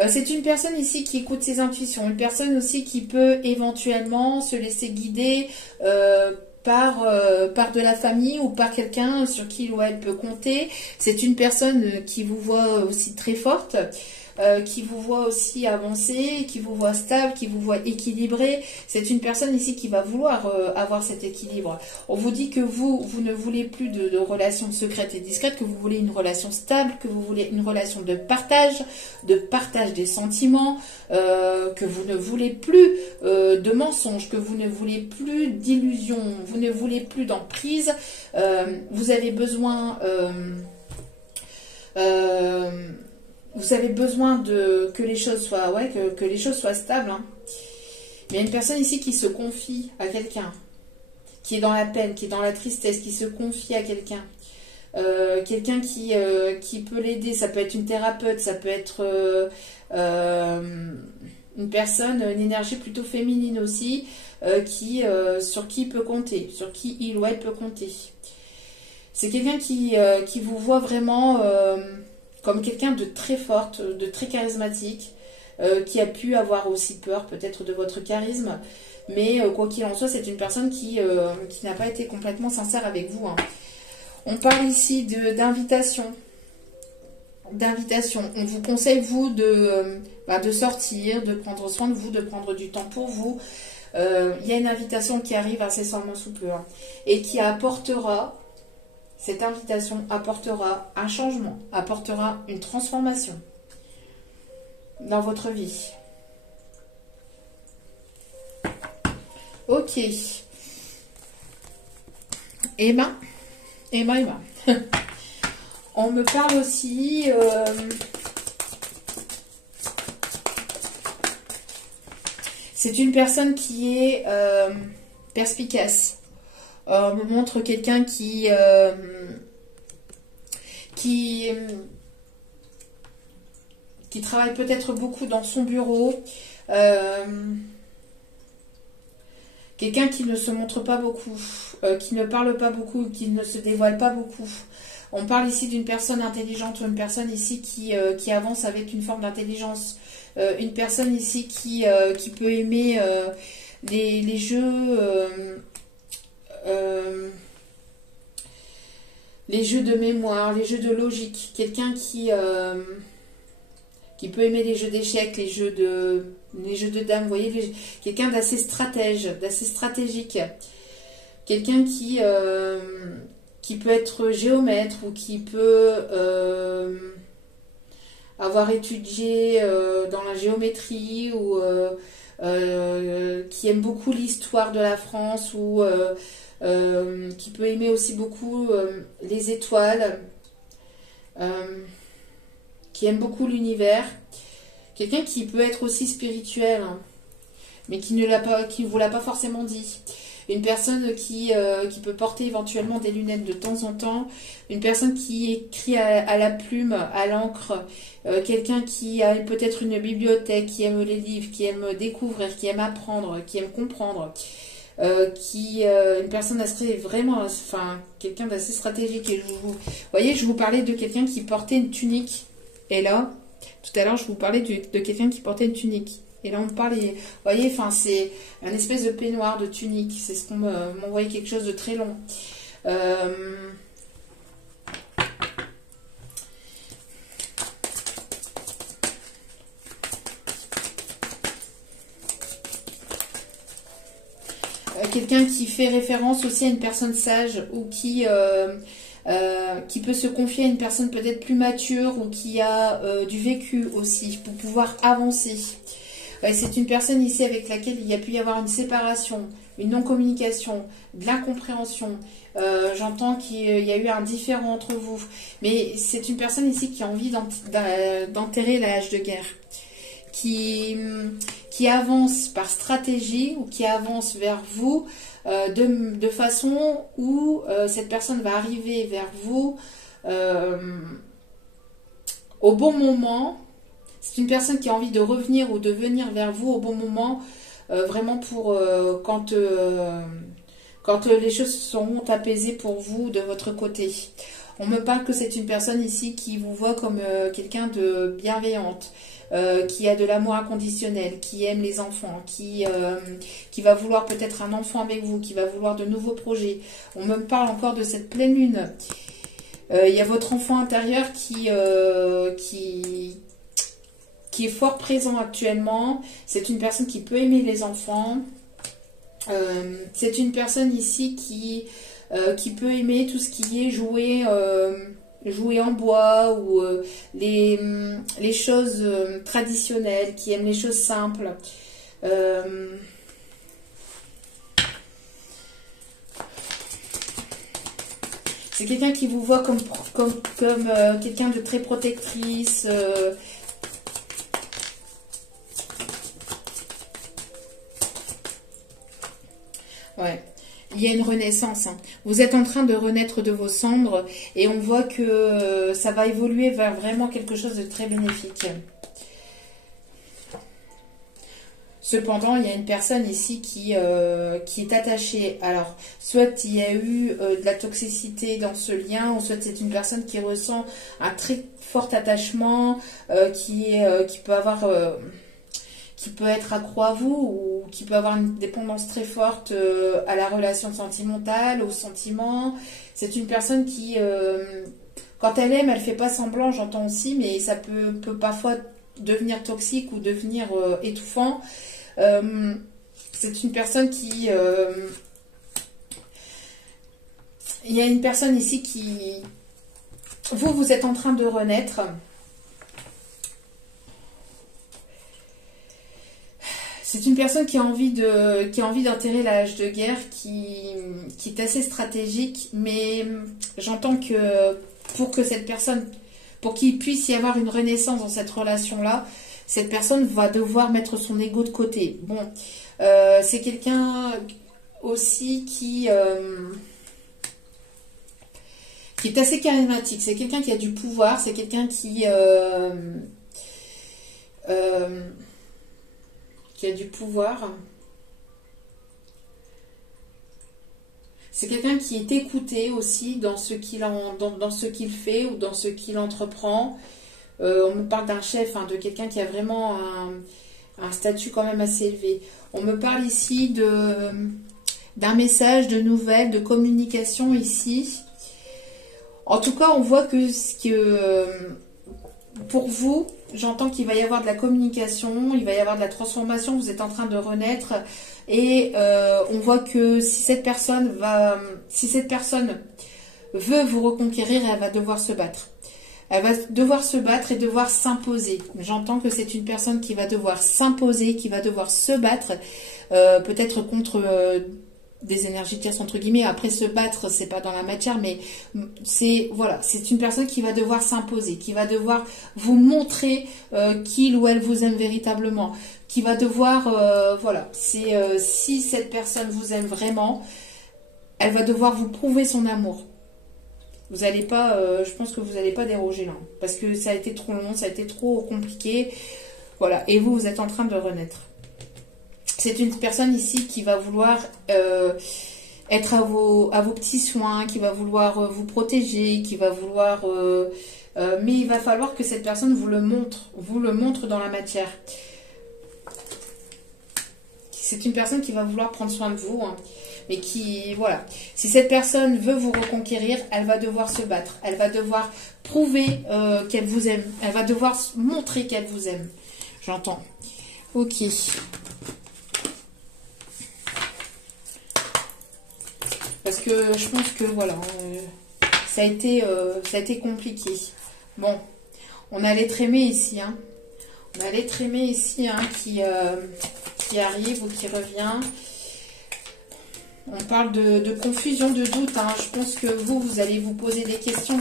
C'est une personne ici qui écoute ses intuitions, une personne aussi qui peut éventuellement se laisser guider par de la famille ou par quelqu'un sur qui il ou elle peut compter. C'est une personne qui vous voit aussi très forte, qui vous voit aussi avancer, qui vous voit stable, qui vous voit équilibré. C'est une personne ici qui va vouloir avoir cet équilibre. On vous dit que vous ne voulez plus de relations secrètes et discrètes, que vous voulez une relation stable, que vous voulez une relation de partage des sentiments, que vous ne voulez plus de mensonges, que vous ne voulez plus d'illusions, vous ne voulez plus d'emprise. Vous avez besoin... vous avez besoin que les choses soient, que les choses soient stables. Hein. Il y a une personne ici qui se confie à quelqu'un, qui est dans la peine, qui est dans la tristesse, qui se confie à quelqu'un. Quelqu'un qui peut l'aider. Ça peut être une thérapeute, ça peut être une personne, une énergie plutôt féminine aussi, sur qui il peut compter, sur qui il ou elle peut compter. C'est quelqu'un qui vous voit vraiment... comme quelqu'un de très forte, de très charismatique, qui a pu avoir aussi peur peut-être de votre charisme, mais quoi qu'il en soit, c'est une personne qui n'a pas été complètement sincère avec vous. Hein. On parle ici d'invitation. On vous conseille, vous, de sortir, de prendre soin de vous, de prendre du temps pour vous. Il y a une invitation qui arrive incessamment sous peu, hein, et qui apportera... Cette invitation apportera un changement, apportera une transformation dans votre vie. Ok. Emma. On me parle aussi... c'est une personne qui est perspicace. On me montre quelqu'un qui travaille peut-être beaucoup dans son bureau, quelqu'un qui ne se montre pas beaucoup, qui ne parle pas beaucoup, qui ne se dévoile pas beaucoup. On parle ici d'une personne intelligente, une personne ici qui avance avec une forme d'intelligence, une personne ici qui peut aimer les jeux... les jeux de mémoire, les jeux de logique, quelqu'un qui peut aimer les jeux d'échecs, les jeux de dames, vous voyez, quelqu'un d'assez stratège, d'assez stratégique, quelqu'un qui peut être géomètre ou qui peut avoir étudié dans la géométrie ou qui aime beaucoup l'histoire de la France ou qui peut aimer aussi beaucoup les étoiles, qui aime beaucoup l'univers, quelqu'un qui peut être aussi spirituel, hein, mais qui ne vous l'a pas forcément dit. Une personne qui peut porter éventuellement des lunettes de temps en temps, une personne qui écrit à la plume, à l'encre, quelqu'un qui a peut-être une bibliothèque, qui aime les livres, qui aime découvrir, qui aime apprendre, qui aime comprendre, une personne assez vraiment, enfin quelqu'un d'assez stratégique. Et vous voyez, je vous parlais de quelqu'un qui portait une tunique, et là, Tout à l'heure, je vous parlais de quelqu'un qui portait une tunique. Et là, on parle, vous voyez, enfin, c'est un espèce de peignoir, de tunique. C'est ce qu'on m'envoyait, quelque chose de très long. Quelqu'un qui fait référence aussi à une personne sage ou qui peut se confier à une personne peut-être plus mature ou qui a du vécu aussi pour pouvoir avancer. C'est une personne ici avec laquelle il y a pu y avoir une séparation, une non-communication, de l'incompréhension. J'entends qu'il y a eu un différend entre vous. Mais c'est une personne ici qui a envie d'enterrer la hache de guerre. Qui avance par stratégie ou qui avance vers vous de façon où cette personne va arriver vers vous au bon moment. C'est une personne qui a envie de revenir ou de venir vers vous au bon moment, vraiment pour quand les choses seront apaisées pour vous de votre côté. On me parle que c'est une personne ici qui vous voit comme quelqu'un de bienveillante, qui a de l'amour inconditionnel, qui aime les enfants, qui va vouloir peut-être un enfant avec vous, qui va vouloir de nouveaux projets. On me parle encore de cette pleine lune. Il y a votre enfant intérieur qui est fort présent actuellement. C'est une personne qui peut aimer les enfants. C'est une personne ici qui peut aimer tout ce qui est jouer en bois ou les choses traditionnelles, qui aime les choses simples. C'est quelqu'un qui vous voit comme quelqu'un de très protectrice. Ouais. Il y a une renaissance. Hein. Vous êtes en train de renaître de vos cendres et on voit que ça va évoluer vers vraiment quelque chose de très bénéfique. Cependant, il y a une personne ici qui est attachée. Alors, soit il y a eu de la toxicité dans ce lien, ou soit c'est une personne qui ressent un très fort attachement, qui peut avoir... qui peut être accro à vous ou qui peut avoir une dépendance très forte à la relation sentimentale, aux sentiments. C'est une personne qui, quand elle aime, elle fait pas semblant, j'entends aussi, mais ça peut parfois devenir toxique ou devenir étouffant. C'est une personne qui... il y a une personne ici qui... Vous êtes en train de renaître. C'est une personne qui a envie d'enterrer la hache de guerre, qui est assez stratégique, mais j'entends que pour qu'il puisse y avoir une renaissance dans cette relation-là, cette personne va devoir mettre son ego de côté. Bon, c'est quelqu'un aussi qui est assez charismatique, c'est quelqu'un qui a du pouvoir, c'est quelqu'un qui a du pouvoir. C'est quelqu'un qui est écouté aussi dans ce qu'il fait ou dans ce qu'il entreprend. On me parle d'un chef, hein, de quelqu'un qui a vraiment un statut quand même assez élevé. On me parle ici d'un message, de nouvelles, de communication ici. En tout cas, on voit que pour vous, j'entends qu'il va y avoir de la communication, il va y avoir de la transformation, vous êtes en train de renaître et on voit que si cette personne veut vous reconquérir, elle va devoir se battre. Elle va devoir se battre et devoir s'imposer. J'entends que c'est une personne qui va devoir s'imposer, qui va devoir se battre, peut-être contre des énergies tierces entre guillemets. Après, se battre, c'est pas dans la matière, mais c'est une personne qui va devoir s'imposer, qui va devoir vous montrer qu'il ou elle vous aime véritablement, qui va devoir si cette personne vous aime vraiment, elle va devoir vous prouver son amour. Vous n'allez pas, je pense que vous n'allez pas déroger là, parce que ça a été trop long, ça a été trop compliqué, voilà. Et vous êtes en train de renaître. C'est une personne ici qui va vouloir être à vos petits soins, qui va vouloir vous protéger, qui va vouloir mais il va falloir que cette personne vous le montre dans la matière. C'est une personne qui va vouloir prendre soin de vous, hein, mais qui, voilà. Si cette personne veut vous reconquérir, elle va devoir se battre. Elle va devoir prouver qu'elle vous aime. Elle va devoir montrer qu'elle vous aime. J'entends. Ok. Parce que je pense que, voilà, ça a été compliqué. Bon, on a l'être aimé ici, hein. On a l'être aimé ici, hein, qui arrive ou qui revient. On parle de confusion, de doute, hein. Je pense que vous allez vous poser des questions.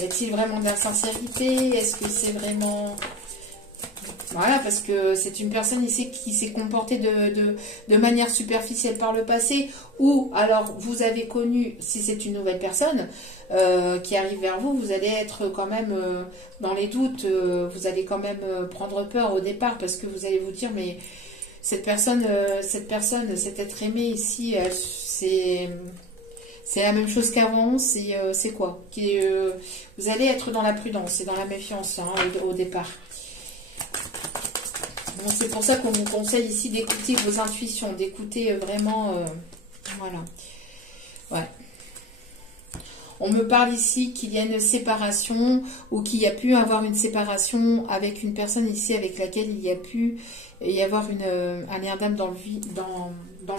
Y a-t-il vraiment de la sincérité? Est-ce que c'est vraiment... Voilà, parce que c'est une personne ici qui s'est comportée de manière superficielle par le passé, ou alors vous avez connu, si c'est une nouvelle personne qui arrive vers vous, vous allez être quand même dans les doutes, vous allez quand même prendre peur au départ, parce que vous allez vous dire, mais cette personne, cet être aimé ici, c'est la même chose qu'avant, c'est quoi? Vous allez être dans la prudence et dans la méfiance, hein, au départ. Bon, c'est pour ça qu'on vous conseille ici d'écouter vos intuitions, d'écouter vraiment... voilà. Ouais. On me parle ici qu'il y a une séparation ou qu'il y a pu avoir une séparation avec une personne ici avec laquelle il y a pu y avoir un lien d'âme dans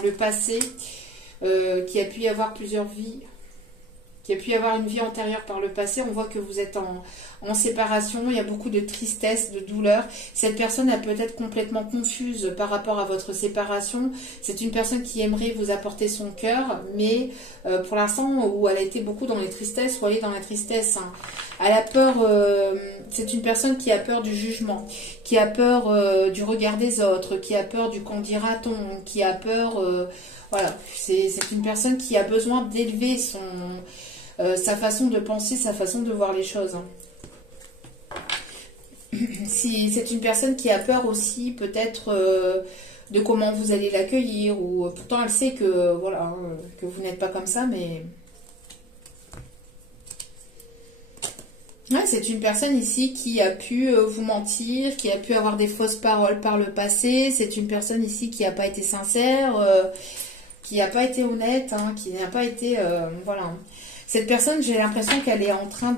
le passé, qu'il y a pu y avoir plusieurs vies, qu'il y a pu y avoir une vie antérieure par le passé. On voit que vous êtes en séparation, il y a beaucoup de tristesse, de douleur. Cette personne est peut-être complètement confuse par rapport à votre séparation. C'est une personne qui aimerait vous apporter son cœur, mais pour l'instant, où elle a été beaucoup dans les tristesses, ou elle est dans la tristesse, hein. Elle a peur, c'est une personne qui a peur du jugement, qui a peur du regard des autres, qui a peur du qu'en dira-t-on, qui a peur... voilà, c'est une personne qui a besoin d'élever sa façon de penser, sa façon de voir les choses, hein. Si c'est une personne qui a peur aussi peut-être de comment vous allez l'accueillir, ou pourtant elle sait que voilà, que vous n'êtes pas comme ça, mais ouais, c'est une personne ici qui a pu vous mentir, qui a pu avoir des fausses paroles par le passé. C'est une personne ici qui n'a pas été sincère, qui n'a pas été honnête, hein, qui n'a pas été voilà. Cette personne, j'ai l'impression qu'elle est en train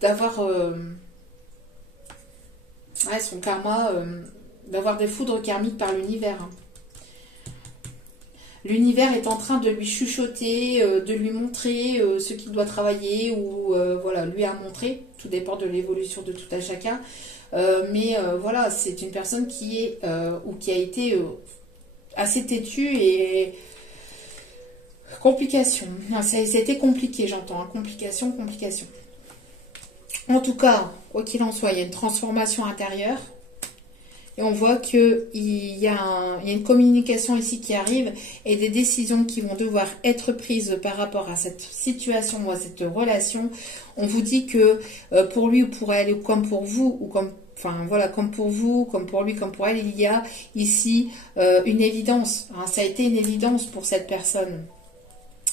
d'avoir ouais, son karma, d'avoir des foudres karmiques par l'univers, hein. L'univers est en train de lui chuchoter, de lui montrer ce qu'il doit travailler, ou voilà, lui a montré. Tout dépend de l'évolution de tout à chacun. Mais voilà, c'est une personne qui est ou qui a été assez têtue et complication. C'était compliqué, j'entends, hein. Complication. En tout cas, quoi qu'il en soit, il y a une transformation intérieure. Et on voit qu'il y a une communication ici qui arrive et des décisions qui vont devoir être prises par rapport à cette situation ou à cette relation. On vous dit que pour lui ou pour elle, ou comme pour vous, ou comme, enfin voilà, comme pour vous, comme pour lui, comme pour elle, il y a ici une évidence, hein. Ça a été une évidence pour cette personne.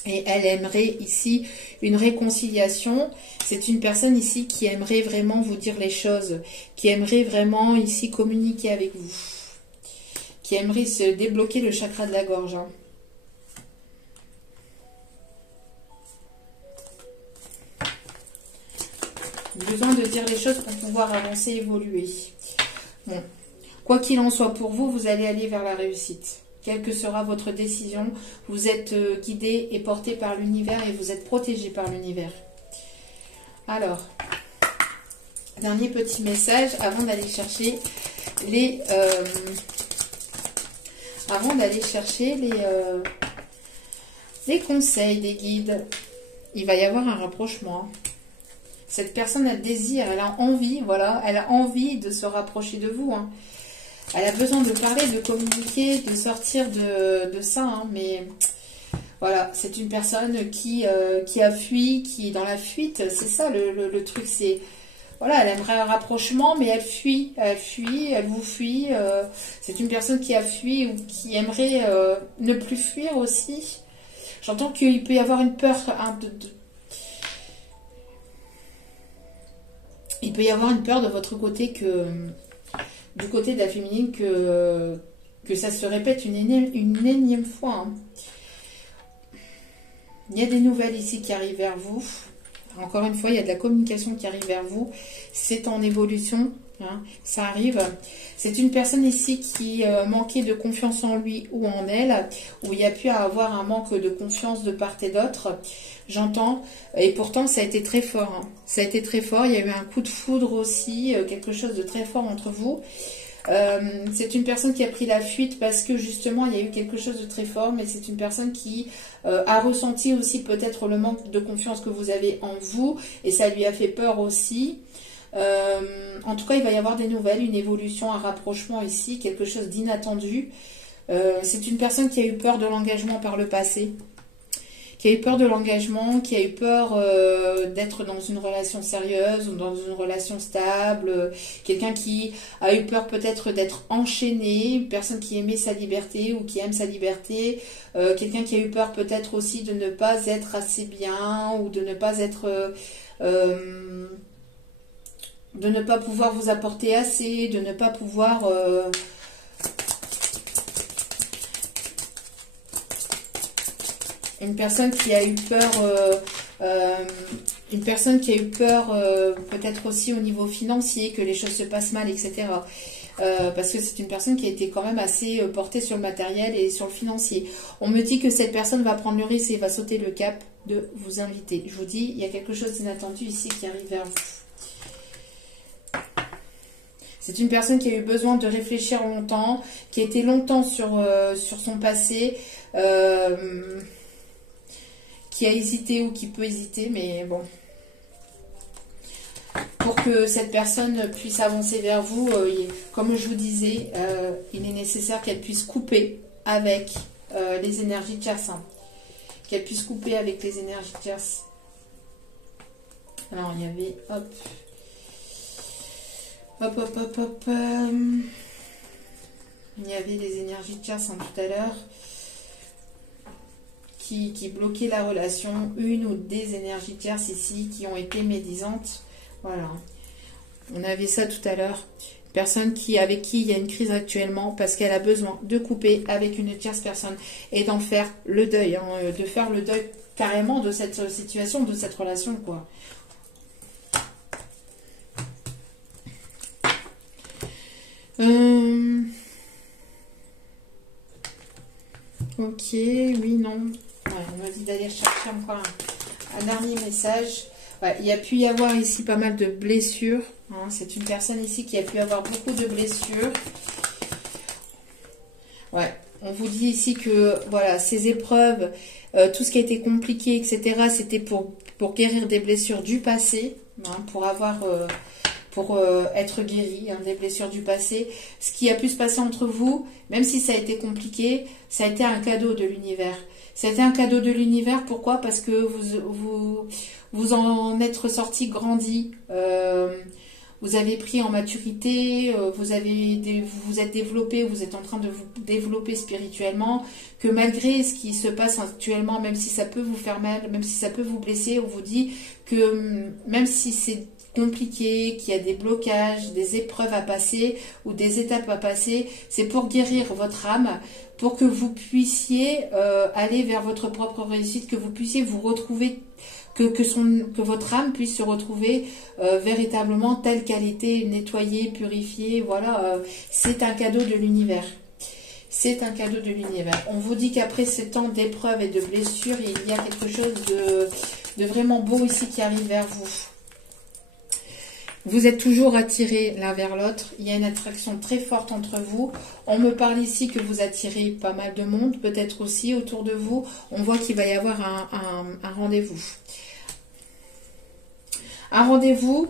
Et elle aimerait ici une réconciliation. C'est une personne ici qui aimerait vraiment vous dire les choses, qui aimerait vraiment ici communiquer avec vous, qui aimerait se débloquer le chakra de la gorge, hein. Besoin de dire les choses pour pouvoir avancer, évoluer. Bon. Quoi qu'il en soit pour vous, vous allez aller vers la réussite. Quelle que sera votre décision, vous êtes guidé et porté par l'univers et vous êtes protégé par l'univers. Alors, dernier petit message avant d'aller chercher les conseils des guides. Il va y avoir un rapprochement. Cette personne a le désir, elle a envie, voilà, elle a envie de se rapprocher de vous, hein. Elle a besoin de parler, de communiquer, de sortir de ça, hein, mais voilà, c'est une personne qui a fui, qui est dans la fuite. C'est ça le truc, c'est voilà, elle aimerait un rapprochement, mais elle fuit, elle vous fuit. C'est une personne qui a fui ou qui aimerait ne plus fuir aussi. J'entends qu'il peut y avoir une peur il peut y avoir une peur de votre côté du côté de la féminine que ça se répète une énième fois. Hein. Il y a des nouvelles ici qui arrivent vers vous. Encore une fois, il y a de la communication qui arrive vers vous. C'est en évolution. Hein, ça arrive. C'est une personne ici qui manquait de confiance en lui ou en elle, où il y a pu avoir un manque de confiance de part et d'autre. J'entends. Et pourtant, ça a été très fort. Hein. Ça a été très fort. Il y a eu un coup de foudre aussi, quelque chose de très fort entre vous. C'est une personne qui a pris la fuite parce que justement il y a eu quelque chose de très fort, mais c'est une personne qui a ressenti aussi peut-être le manque de confiance que vous avez en vous et ça lui a fait peur aussi. En tout cas, il va y avoir des nouvelles, une évolution, un rapprochement ici, quelque chose d'inattendu. C'est une personne qui a eu peur de l'engagement par le passé. Qui a eu peur de l'engagement, qui a eu peur d'être dans une relation sérieuse ou dans une relation stable, quelqu'un qui a eu peur peut-être d'être enchaîné, une personne qui aimait sa liberté ou qui aime sa liberté, quelqu'un qui a eu peur peut-être aussi de ne pas être assez bien ou de ne pas être... de ne pas pouvoir vous apporter assez, de ne pas pouvoir... Une personne qui a eu peur, peut-être aussi au niveau financier, que les choses se passent mal, etc. Parce que c'est une personne qui a été quand même assez portée sur le matériel et sur le financier. On me dit que cette personne va prendre le risque et va sauter le cap de vous inviter. Je vous dis, il y a quelque chose d'inattendu ici qui arrive vers vous. C'est une personne qui a eu besoin de réfléchir longtemps, qui a été longtemps sur son passé, qui a hésité ou qui peut hésiter, mais bon. Pour que cette personne puisse avancer vers vous, comme je vous disais, il est nécessaire qu'elle puisse couper avec les énergies tierces. Hein. Qu'elle puisse couper avec les énergies tierces. Alors, il y avait... Hop. Hop, hop, hop, hop. Il y avait les énergies tierces hein, tout à l'heure. Qui bloquaient la relation, une ou des énergies tierces ici qui ont été médisantes. Voilà. On avait ça tout à l'heure. Personne avec qui il y a une crise actuellement parce qu'elle a besoin de couper avec une tierce personne et d'en faire le deuil. Hein, de faire le deuil carrément de cette situation, de cette relation, quoi. Ok, oui, non. Ouais, on m'a dit d'aller chercher encore un dernier message. Ouais, il y a pu y avoir ici pas mal de blessures. Hein. C'est une personne ici qui a pu avoir beaucoup de blessures. Ouais, on vous dit ici que voilà, ces épreuves, tout ce qui a été compliqué, etc., c'était pour guérir des blessures du passé, hein, pour être guéri hein, des blessures du passé. Ce qui a pu se passer entre vous, même si ça a été compliqué, ça a été un cadeau de l'univers. C'était un cadeau de l'univers, pourquoi? Parce que vous en êtes ressorti grandi, vous avez pris en maturité, vous êtes développé, vous êtes en train de vous développer spirituellement, que malgré ce qui se passe actuellement, même si ça peut vous faire mal, même si ça peut vous blesser, on vous dit que même si c'est compliqué, qu'il y a des blocages, des épreuves à passer ou des étapes à passer, c'est pour guérir votre âme, pour que vous puissiez aller vers votre propre réussite, que vous puissiez vous retrouver, que votre âme puisse se retrouver véritablement telle qu'elle était, nettoyée, purifiée. Voilà, c'est un cadeau de l'univers. C'est un cadeau de l'univers. On vous dit qu'après ce temps d'épreuves et de blessures, il y a quelque chose de vraiment beau ici qui arrive vers vous. Vous êtes toujours attirés l'un vers l'autre. Il y a une attraction très forte entre vous. On me parle ici que vous attirez pas mal de monde, peut-être aussi autour de vous. On voit qu'il va y avoir un rendez-vous. Un rendez-vous.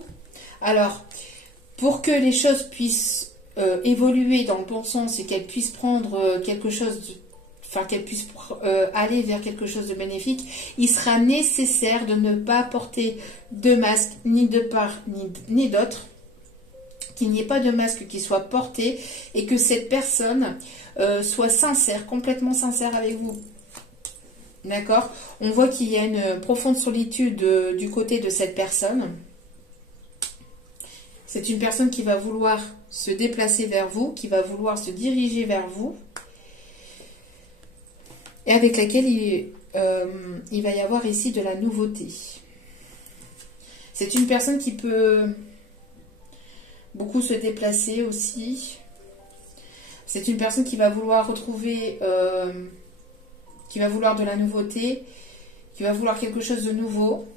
Alors, pour que les choses puissent évoluer dans le bon sens et qu'elles puissent prendre quelque chose qu'elle puisse aller vers quelque chose de bénéfique, il sera nécessaire de ne pas porter de masque ni de part ni d'autre, qu'il n'y ait pas de masque qui soit porté et que cette personne soit sincère, complètement sincère avec vous. D'accord? On voit qu'il y a une profonde solitude du côté de cette personne. C'est une personne qui va vouloir se déplacer vers vous, qui va vouloir se diriger vers vous, et avec laquelle il va y avoir ici de la nouveauté. C'est une personne qui peut beaucoup se déplacer aussi. C'est une personne qui va vouloir retrouver, qui va vouloir de la nouveauté, qui va vouloir quelque chose de nouveau,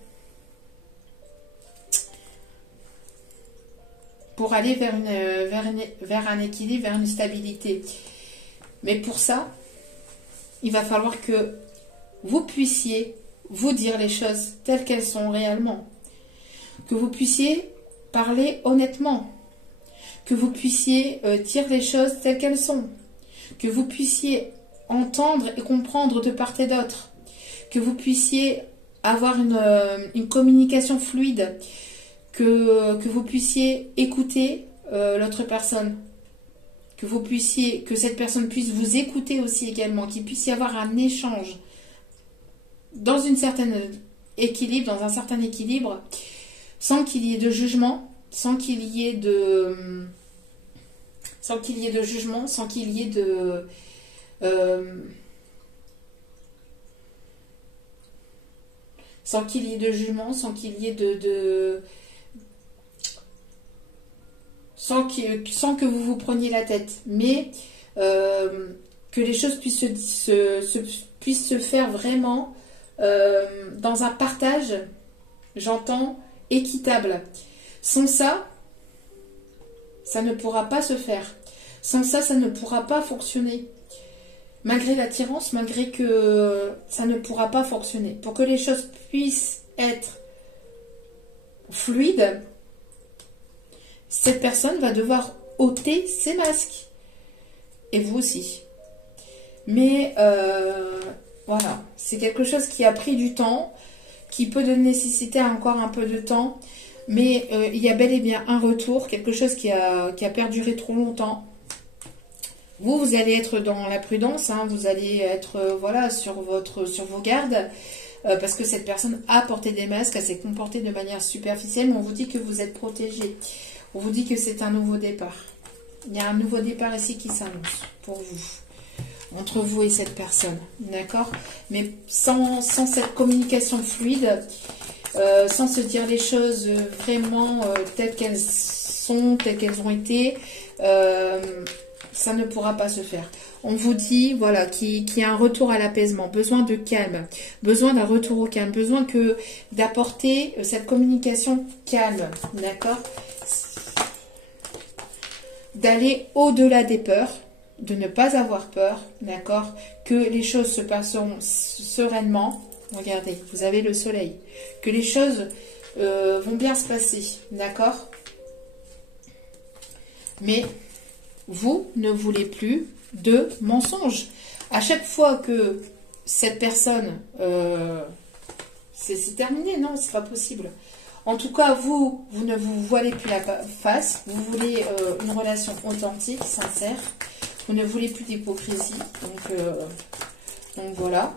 pour aller vers un équilibre, vers une stabilité. Mais pour ça, il va falloir que vous puissiez vous dire les choses telles qu'elles sont réellement. Que vous puissiez parler honnêtement. Que vous puissiez dire les choses telles qu'elles sont. Que vous puissiez entendre et comprendre de part et d'autre. Que vous puissiez avoir une communication fluide. Que vous puissiez écouter l'autre personne. Que cette personne puisse vous écouter aussi également. Qu'il puisse y avoir un échange dans un certain équilibre, sans qu'il y ait de jugement, sans qu'il y ait de jugement, sans qu'il y ait de jugement, sans qu'il y ait sans que vous vous preniez la tête, mais que les choses puissent se faire vraiment dans un partage, j'entends, équitable. Sans ça, ça ne pourra pas se faire. Sans ça, ça ne pourra pas fonctionner. Malgré l'attirance, malgré que ça ne pourra pas fonctionner. Pour que les choses puissent être fluides, cette personne va devoir ôter ses masques. Et vous aussi. Mais voilà, c'est quelque chose qui a pris du temps, qui peut nécessiter encore un peu de temps. Mais il y a bel et bien un retour, quelque chose qui a perduré trop longtemps. Vous allez être dans la prudence, hein, vous allez être voilà, sur vos gardes, parce que cette personne a porté des masques, elle s'est comportée de manière superficielle, mais on vous dit que vous êtes protégé. On vous dit que c'est un nouveau départ. Il y a un nouveau départ ici qui s'annonce pour vous, entre vous et cette personne, d'accord? Mais sans cette communication fluide, sans se dire les choses vraiment telles qu'elles sont, telles qu'elles ont été, ça ne pourra pas se faire. On vous dit, voilà, qu'il y a un retour à l'apaisement, besoin de calme, besoin d'un retour au calme, besoin d'apporter cette communication calme, d'accord? D'aller au-delà des peurs, de ne pas avoir peur, d'accord? Que les choses se passeront sereinement. Regardez, vous avez le soleil. Que les choses vont bien se passer, d'accord? Mais vous ne voulez plus de mensonges. À chaque fois que cette personne... c'est terminé, non, c'est pas possible. En tout cas, vous ne vous voilez plus la face. Vous voulez une relation authentique, sincère. Vous ne voulez plus d'hypocrisie. Donc voilà.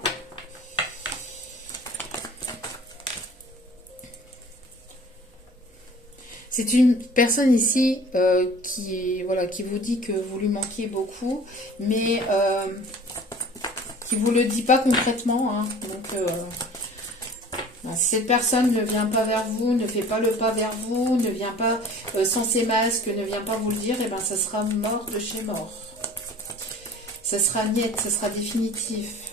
C'est une personne ici qui vous dit que vous lui manquez beaucoup, mais qui ne vous le dit pas concrètement. Hein. Donc, si cette personne ne vient pas vers vous, ne fait pas le pas vers vous, ne vient pas sans ses masques, ne vient pas vous le dire, et bien ça sera mort de chez mort. Ça sera net, ça sera définitif.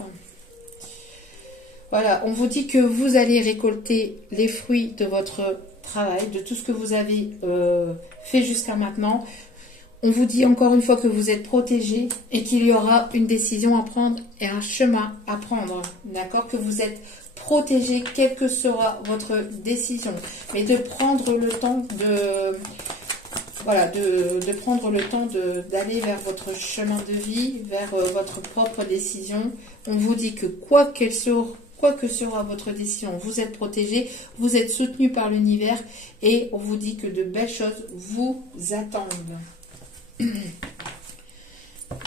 Voilà, on vous dit que vous allez récolter les fruits de votre travail, de tout ce que vous avez fait jusqu'à maintenant. On vous dit encore une fois que vous êtes protégé et qu'il y aura une décision à prendre et un chemin à prendre. D'accord? Que vous êtes protégé, quelle que sera votre décision. Mais de prendre le temps de prendre le temps d'aller vers votre chemin de vie, vers votre propre décision. On vous dit que quoi que sera votre décision, vous êtes protégé, vous êtes soutenu par l'univers et on vous dit que de belles choses vous attendent.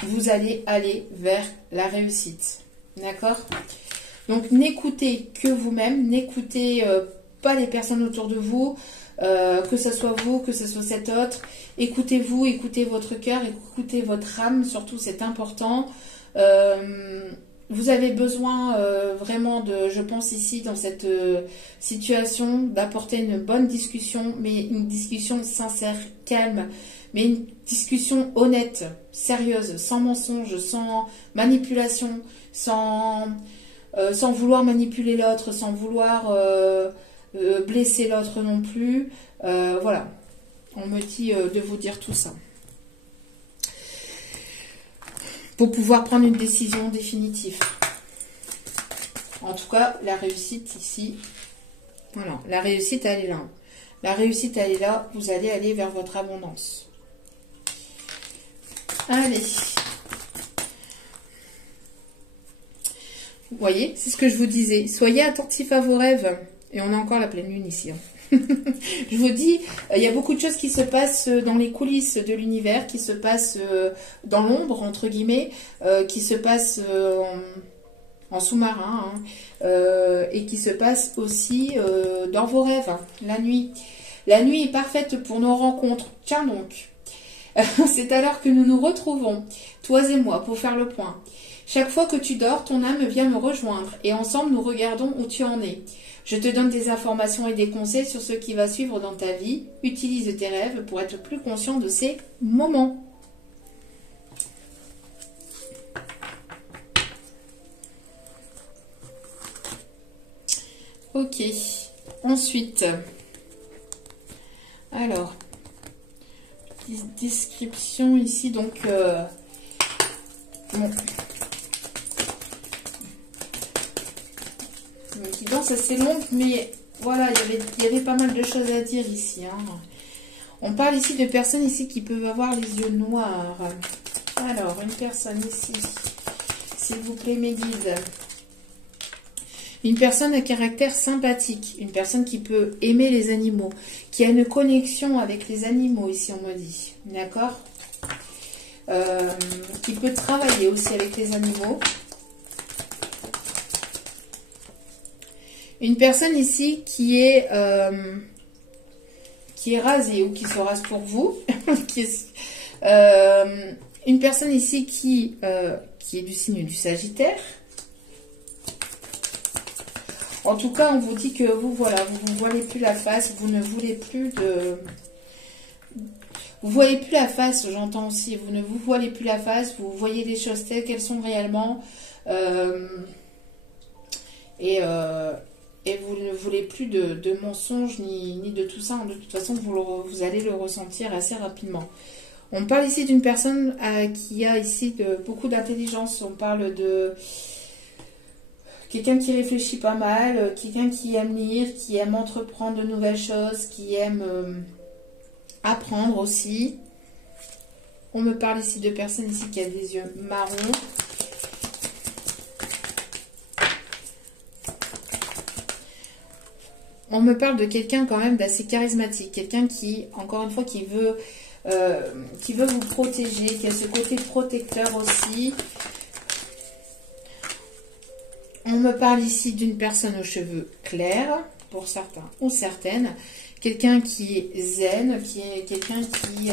Vous allez aller vers la réussite. D'accord? Donc n'écoutez que vous-même, n'écoutez pas les personnes autour de vous. que ce soit vous, que ce soit cet autre. Écoutez-vous, écoutez votre cœur, écoutez votre âme, surtout c'est important. Vous avez besoin vraiment de, je pense ici dans cette situation, d'apporter une bonne discussion, mais une discussion sincère, calme, mais une discussion honnête, sérieuse, sans mensonge, sans manipulation, sans vouloir manipuler l'autre, sans vouloir blesser l'autre non plus. Voilà, on me dit de vous dire tout ça. Pour pouvoir prendre une décision définitive. En tout cas, la réussite ici, voilà, la réussite elle est là. La réussite elle est là, vous allez aller vers votre abondance. Allez. Vous voyez, c'est ce que je vous disais. Soyez attentifs à vos rêves. Et on a encore la pleine lune ici. Je vous dis, il y a beaucoup de choses qui se passent dans les coulisses de l'univers, qui se passent dans l'ombre, entre guillemets, qui se passent en sous-marin, et qui se passent aussi dans vos rêves, hein, la nuit. La nuit est parfaite pour nos rencontres. Tiens donc, c'est alors que nous nous retrouvons, toi et moi, pour faire le point. Chaque fois que tu dors, ton âme vient me rejoindre, et ensemble nous regardons où tu en es. Je te donne des informations et des conseils sur ce qui va suivre dans ta vie. Utilise tes rêves pour être plus conscient de ces moments. Ok. Ensuite, alors, description ici, donc, bon. Qui danse assez longue, mais voilà, il y avait pas mal de choses à dire ici. Hein. On parle ici de personnes ici qui peuvent avoir les yeux noirs. Alors, une personne ici, s'il vous plaît, mes guides. Une personne à caractère sympathique, une personne qui peut aimer les animaux, qui a une connexion avec les animaux, ici on me dit. D'accord, qui peut travailler aussi avec les animaux. Une personne ici qui est rasée ou qui se rase pour vous. Une personne ici qui est du signe du Sagittaire. En tout cas, on vous dit que vous, voilà, vous ne voilez plus la face, vous ne voulez plus de... Vous ne voyez plus la face, j'entends aussi, vous ne vous voilez plus la face, vous voyez les choses telles qu'elles sont réellement. Et vous ne voulez plus de mensonges ni de tout ça. De toute façon, vous allez le ressentir assez rapidement. On parle ici d'une personne qui a ici beaucoup d'intelligence. On parle de quelqu'un qui réfléchit pas mal, quelqu'un qui aime lire, qui aime entreprendre de nouvelles choses, qui aime apprendre aussi. On me parle ici de personnes ici qui a des yeux marrons. On me parle de quelqu'un quand même d'assez charismatique, quelqu'un qui, encore une fois, qui veut vous protéger, qui a ce côté protecteur aussi. On me parle ici d'une personne aux cheveux clairs, pour certains ou certaines. Quelqu'un qui est zen, qui est quelqu'un qui...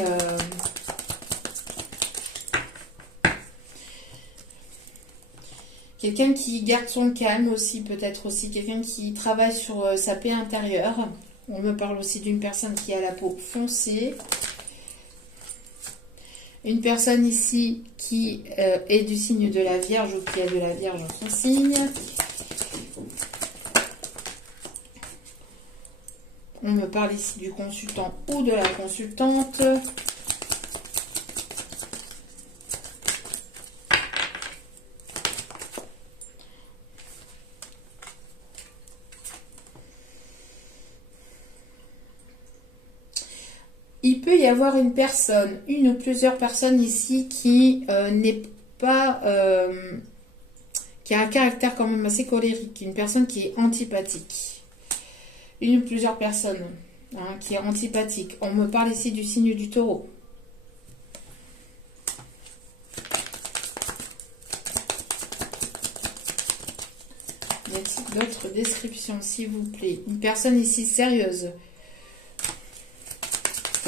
quelqu'un qui garde son calme aussi, peut-être aussi. Quelqu'un qui travaille sur sa paix intérieure. On me parle aussi d'une personne qui a la peau foncée. Une personne ici qui est du signe de la Vierge ou qui a de la Vierge dans son signe. On me parle ici du consultant ou de la consultante. Il peut y avoir une personne, une ou plusieurs personnes ici qui n'est pas, qui a un caractère quand même assez colérique, une personne qui est antipathique. Une ou plusieurs personnes qui est antipathique. On me parle ici du signe du Taureau. Y a-t-il d'autres descriptions, s'il vous plaît? Une personne ici sérieuse.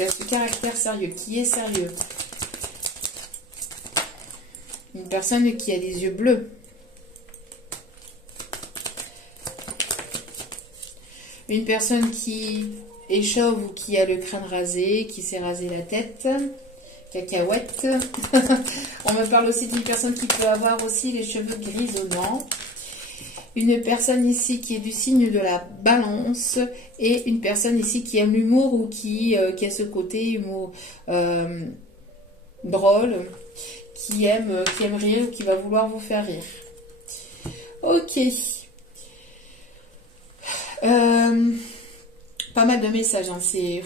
espèce de caractère sérieux, qui est sérieux. Une personne qui a les yeux bleus. Une personne qui est chauve ou qui a le crâne rasé, qui s'est rasé la tête. Cacahuète. On me parle aussi d'une personne qui peut avoir aussi les cheveux grisonnants. Une personne ici qui est du signe de la balance. Et une personne ici qui aime l'humour ou qui a ce côté humour drôle. Qui aime rire ou qui va vouloir vous faire rire. Ok. Pas mal de messages, hein, c'est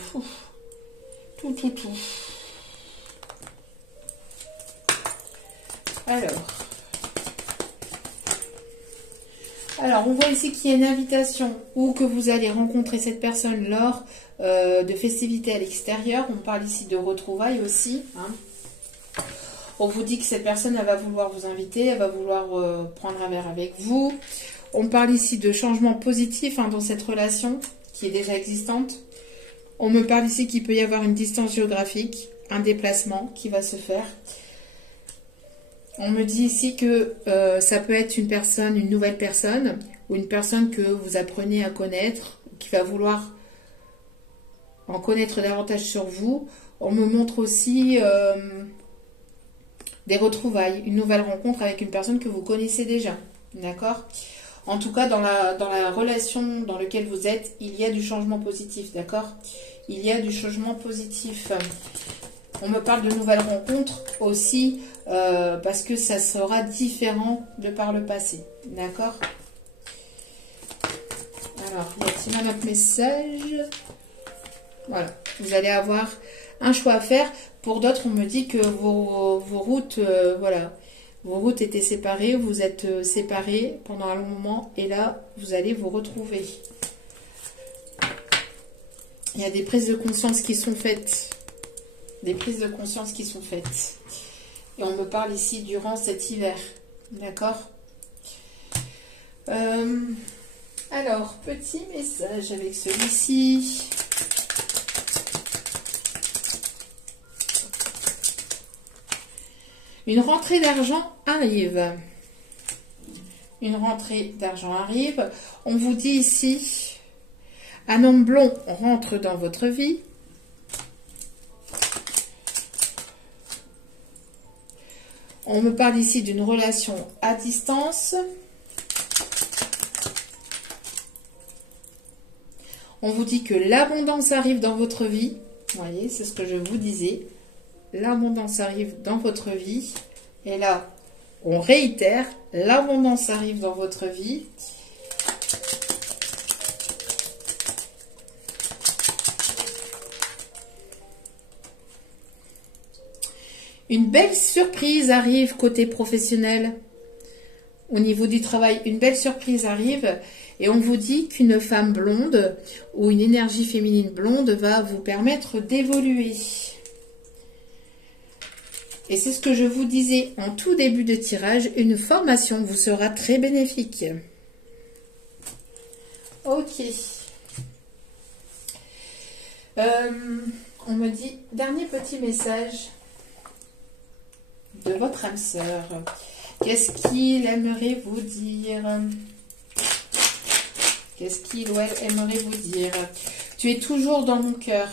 tout. Alors, on voit ici qu'il y a une invitation ou que vous allez rencontrer cette personne lors de festivités à l'extérieur. On parle ici de retrouvailles aussi. Hein. On vous dit que cette personne, elle va vouloir vous inviter, elle va vouloir prendre un verre avec vous. On parle ici de changement positif dans cette relation qui est déjà existante. On me parle ici qu'il peut y avoir une distance géographique, un déplacement qui va se faire. On me dit ici que ça peut être une personne, une nouvelle personne, ou une personne que vous apprenez à connaître, qui va vouloir en connaître davantage sur vous. On me montre aussi des retrouvailles, une nouvelle rencontre avec une personne que vous connaissez déjà. D'accord ? En tout cas, dans la relation dans laquelle vous êtes, il y a du changement positif, d'accord? Il y a du changement positif. On me parle de nouvelles rencontres aussi, parce que ça sera différent de par le passé, d'accord? Alors, y a-t-il un autre message? Voilà, vous allez avoir un choix à faire. Pour d'autres, on me dit que vos routes, voilà... Vos routes étaient séparées, vous êtes séparés pendant un long moment et là, vous allez vous retrouver. Il y a des prises de conscience qui sont faites. Des prises de conscience qui sont faites. Et on me parle ici durant cet hiver. D'accord ? Alors, petit message avec celui-ci. Une rentrée d'argent arrive. Une rentrée d'argent arrive. On vous dit ici, un homme blond rentre dans votre vie. On me parle ici d'une relation à distance. On vous dit que l'abondance arrive dans votre vie. Vous voyez, c'est ce que je vous disais. L'abondance arrive dans votre vie. Et là, on réitère, l'abondance arrive dans votre vie. Une belle surprise arrive côté professionnel. Au niveau du travail, une belle surprise arrive. Et on vous dit qu'une femme blonde ou une énergie féminine blonde va vous permettre d'évoluer. Et c'est ce que je vous disais en tout début de tirage, une formation vous sera très bénéfique. Ok. On me dit, dernier petit message de votre âme sœur. Qu'est-ce qu'il aimerait vous dire? Qu'est-ce qu'il ou elle aimerait vous dire? Tu es toujours dans mon cœur.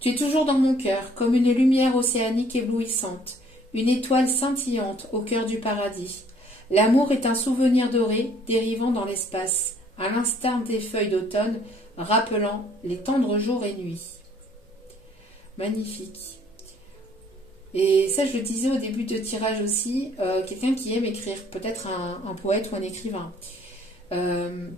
Tu es toujours dans mon cœur, comme une lumière océanique éblouissante, une étoile scintillante au cœur du paradis. L'amour est un souvenir doré dérivant dans l'espace, à l'instar des feuilles d'automne, rappelant les tendres jours et nuits. Magnifique. Et ça, je le disais au début de tirage aussi, quelqu'un qui aime écrire, peut-être un poète ou un écrivain.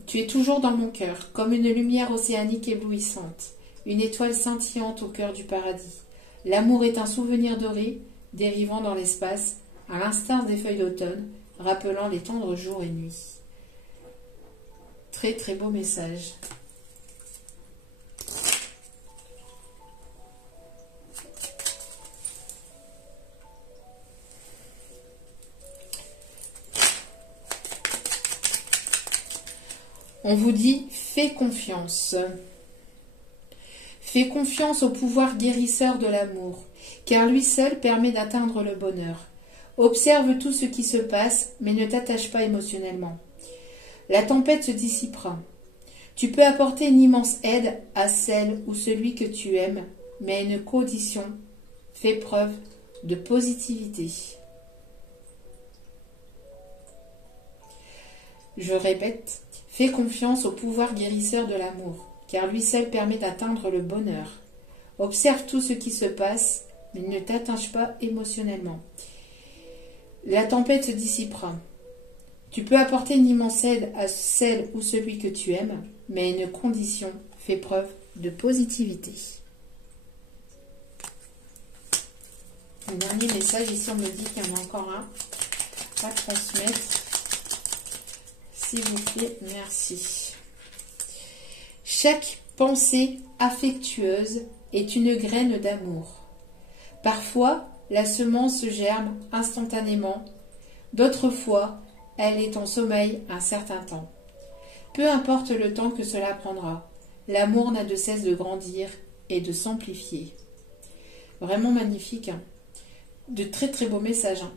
Tu es toujours dans mon cœur, comme une lumière océanique éblouissante. Une étoile scintillante au cœur du paradis. L'amour est un souvenir doré, dérivant dans l'espace, à l'instar des feuilles d'automne, rappelant les tendres jours et nuits. Très très beau message. On vous dit, fais confiance. Fais confiance au pouvoir guérisseur de l'amour, car lui seul permet d'atteindre le bonheur. Observe tout ce qui se passe, mais ne t'attache pas émotionnellement. La tempête se dissipera. Tu peux apporter une immense aide à celle ou celui que tu aimes, mais à une condition, fais preuve de positivité. Je répète, fais confiance au pouvoir guérisseur de l'amour, car lui seul permet d'atteindre le bonheur. Observe tout ce qui se passe, mais ne t'attache pas émotionnellement. La tempête se dissipera. Tu peux apporter une immense aide à celle ou celui que tu aimes, mais à une condition, fais preuve de positivité. Le dernier message, ici on me dit qu'il y en a encore un à transmettre. S'il vous plaît, merci. Chaque pensée affectueuse est une graine d'amour. Parfois, la semence germe instantanément, d'autres fois, elle est en sommeil un certain temps. Peu importe le temps que cela prendra, l'amour n'a de cesse de grandir et de s'amplifier. Vraiment magnifique, hein. De très très beaux messages. Hein.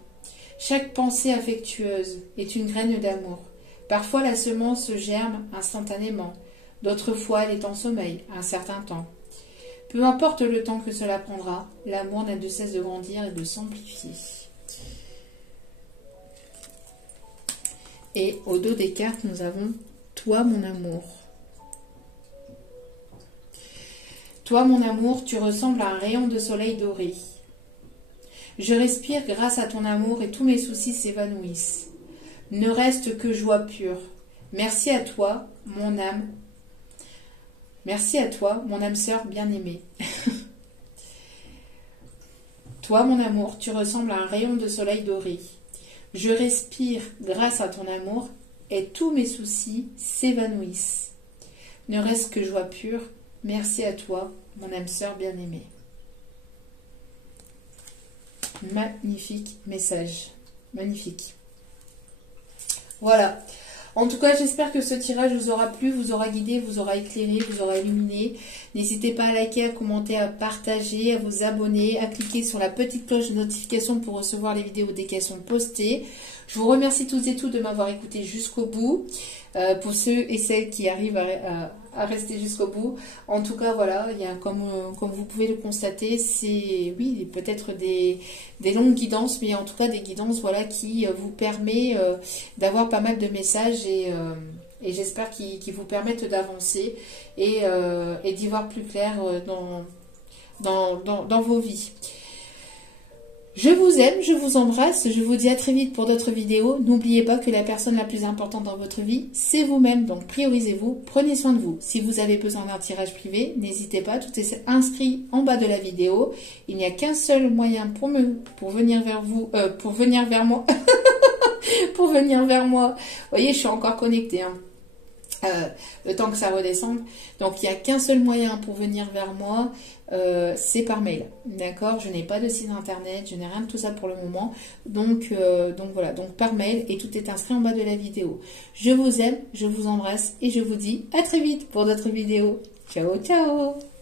Chaque pensée affectueuse est une graine d'amour. Parfois la semence germe instantanément, d'autres fois elle est en sommeil un certain temps. Peu importe le temps que cela prendra, l'amour n'a de cesse de grandir et de s'amplifier. Et au dos des cartes, nous avons « Toi, mon amour ». Toi, mon amour, tu ressembles à un rayon de soleil doré. Je respire grâce à ton amour et tous mes soucis s'évanouissent. Ne reste que joie pure. Merci à toi, mon âme. Merci à toi, mon âme sœur bien-aimée. Toi, mon amour, tu ressembles à un rayon de soleil doré. Je respire grâce à ton amour et tous mes soucis s'évanouissent. Ne reste que joie pure. Merci à toi, mon âme sœur bien-aimée. Magnifique message. Magnifique. Voilà. En tout cas, j'espère que ce tirage vous aura plu, vous aura guidé, vous aura éclairé, vous aura illuminé. N'hésitez pas à liker, à commenter, à partager, à vous abonner, à cliquer sur la petite cloche de notification pour recevoir les vidéos dès qu'elles sont postées. Je vous remercie tous et toutes de m'avoir écouté jusqu'au bout. Pour ceux et celles qui arrivent à rester jusqu'au bout. En tout cas, voilà, il y a, comme vous pouvez le constater, c'est, oui, peut-être des longues guidances, mais en tout cas des guidances, voilà, qui vous permet d'avoir pas mal de messages et j'espère qu'ils vous permettent d'avancer et d'y voir plus clair dans vos vies. Je vous aime, je vous embrasse, je vous dis à très vite pour d'autres vidéos. N'oubliez pas que la personne la plus importante dans votre vie, c'est vous-même. Donc priorisez-vous, prenez soin de vous. Si vous avez besoin d'un tirage privé, n'hésitez pas, tout est inscrit en bas de la vidéo. Il n'y a qu'un seul moyen pour venir vers vous, pour venir vers moi. Pour venir vers moi. Vous voyez, je suis encore connectée, hein. Le temps que ça redescende. Donc il n'y a qu'un seul moyen pour venir vers moi, c'est par mail. D'accord, je n'ai pas de site internet, je n'ai rien de tout ça pour le moment. Donc voilà, donc par mail et tout est inscrit en bas de la vidéo. Je vous aime, je vous embrasse et je vous dis à très vite pour d'autres vidéos. Ciao, ciao!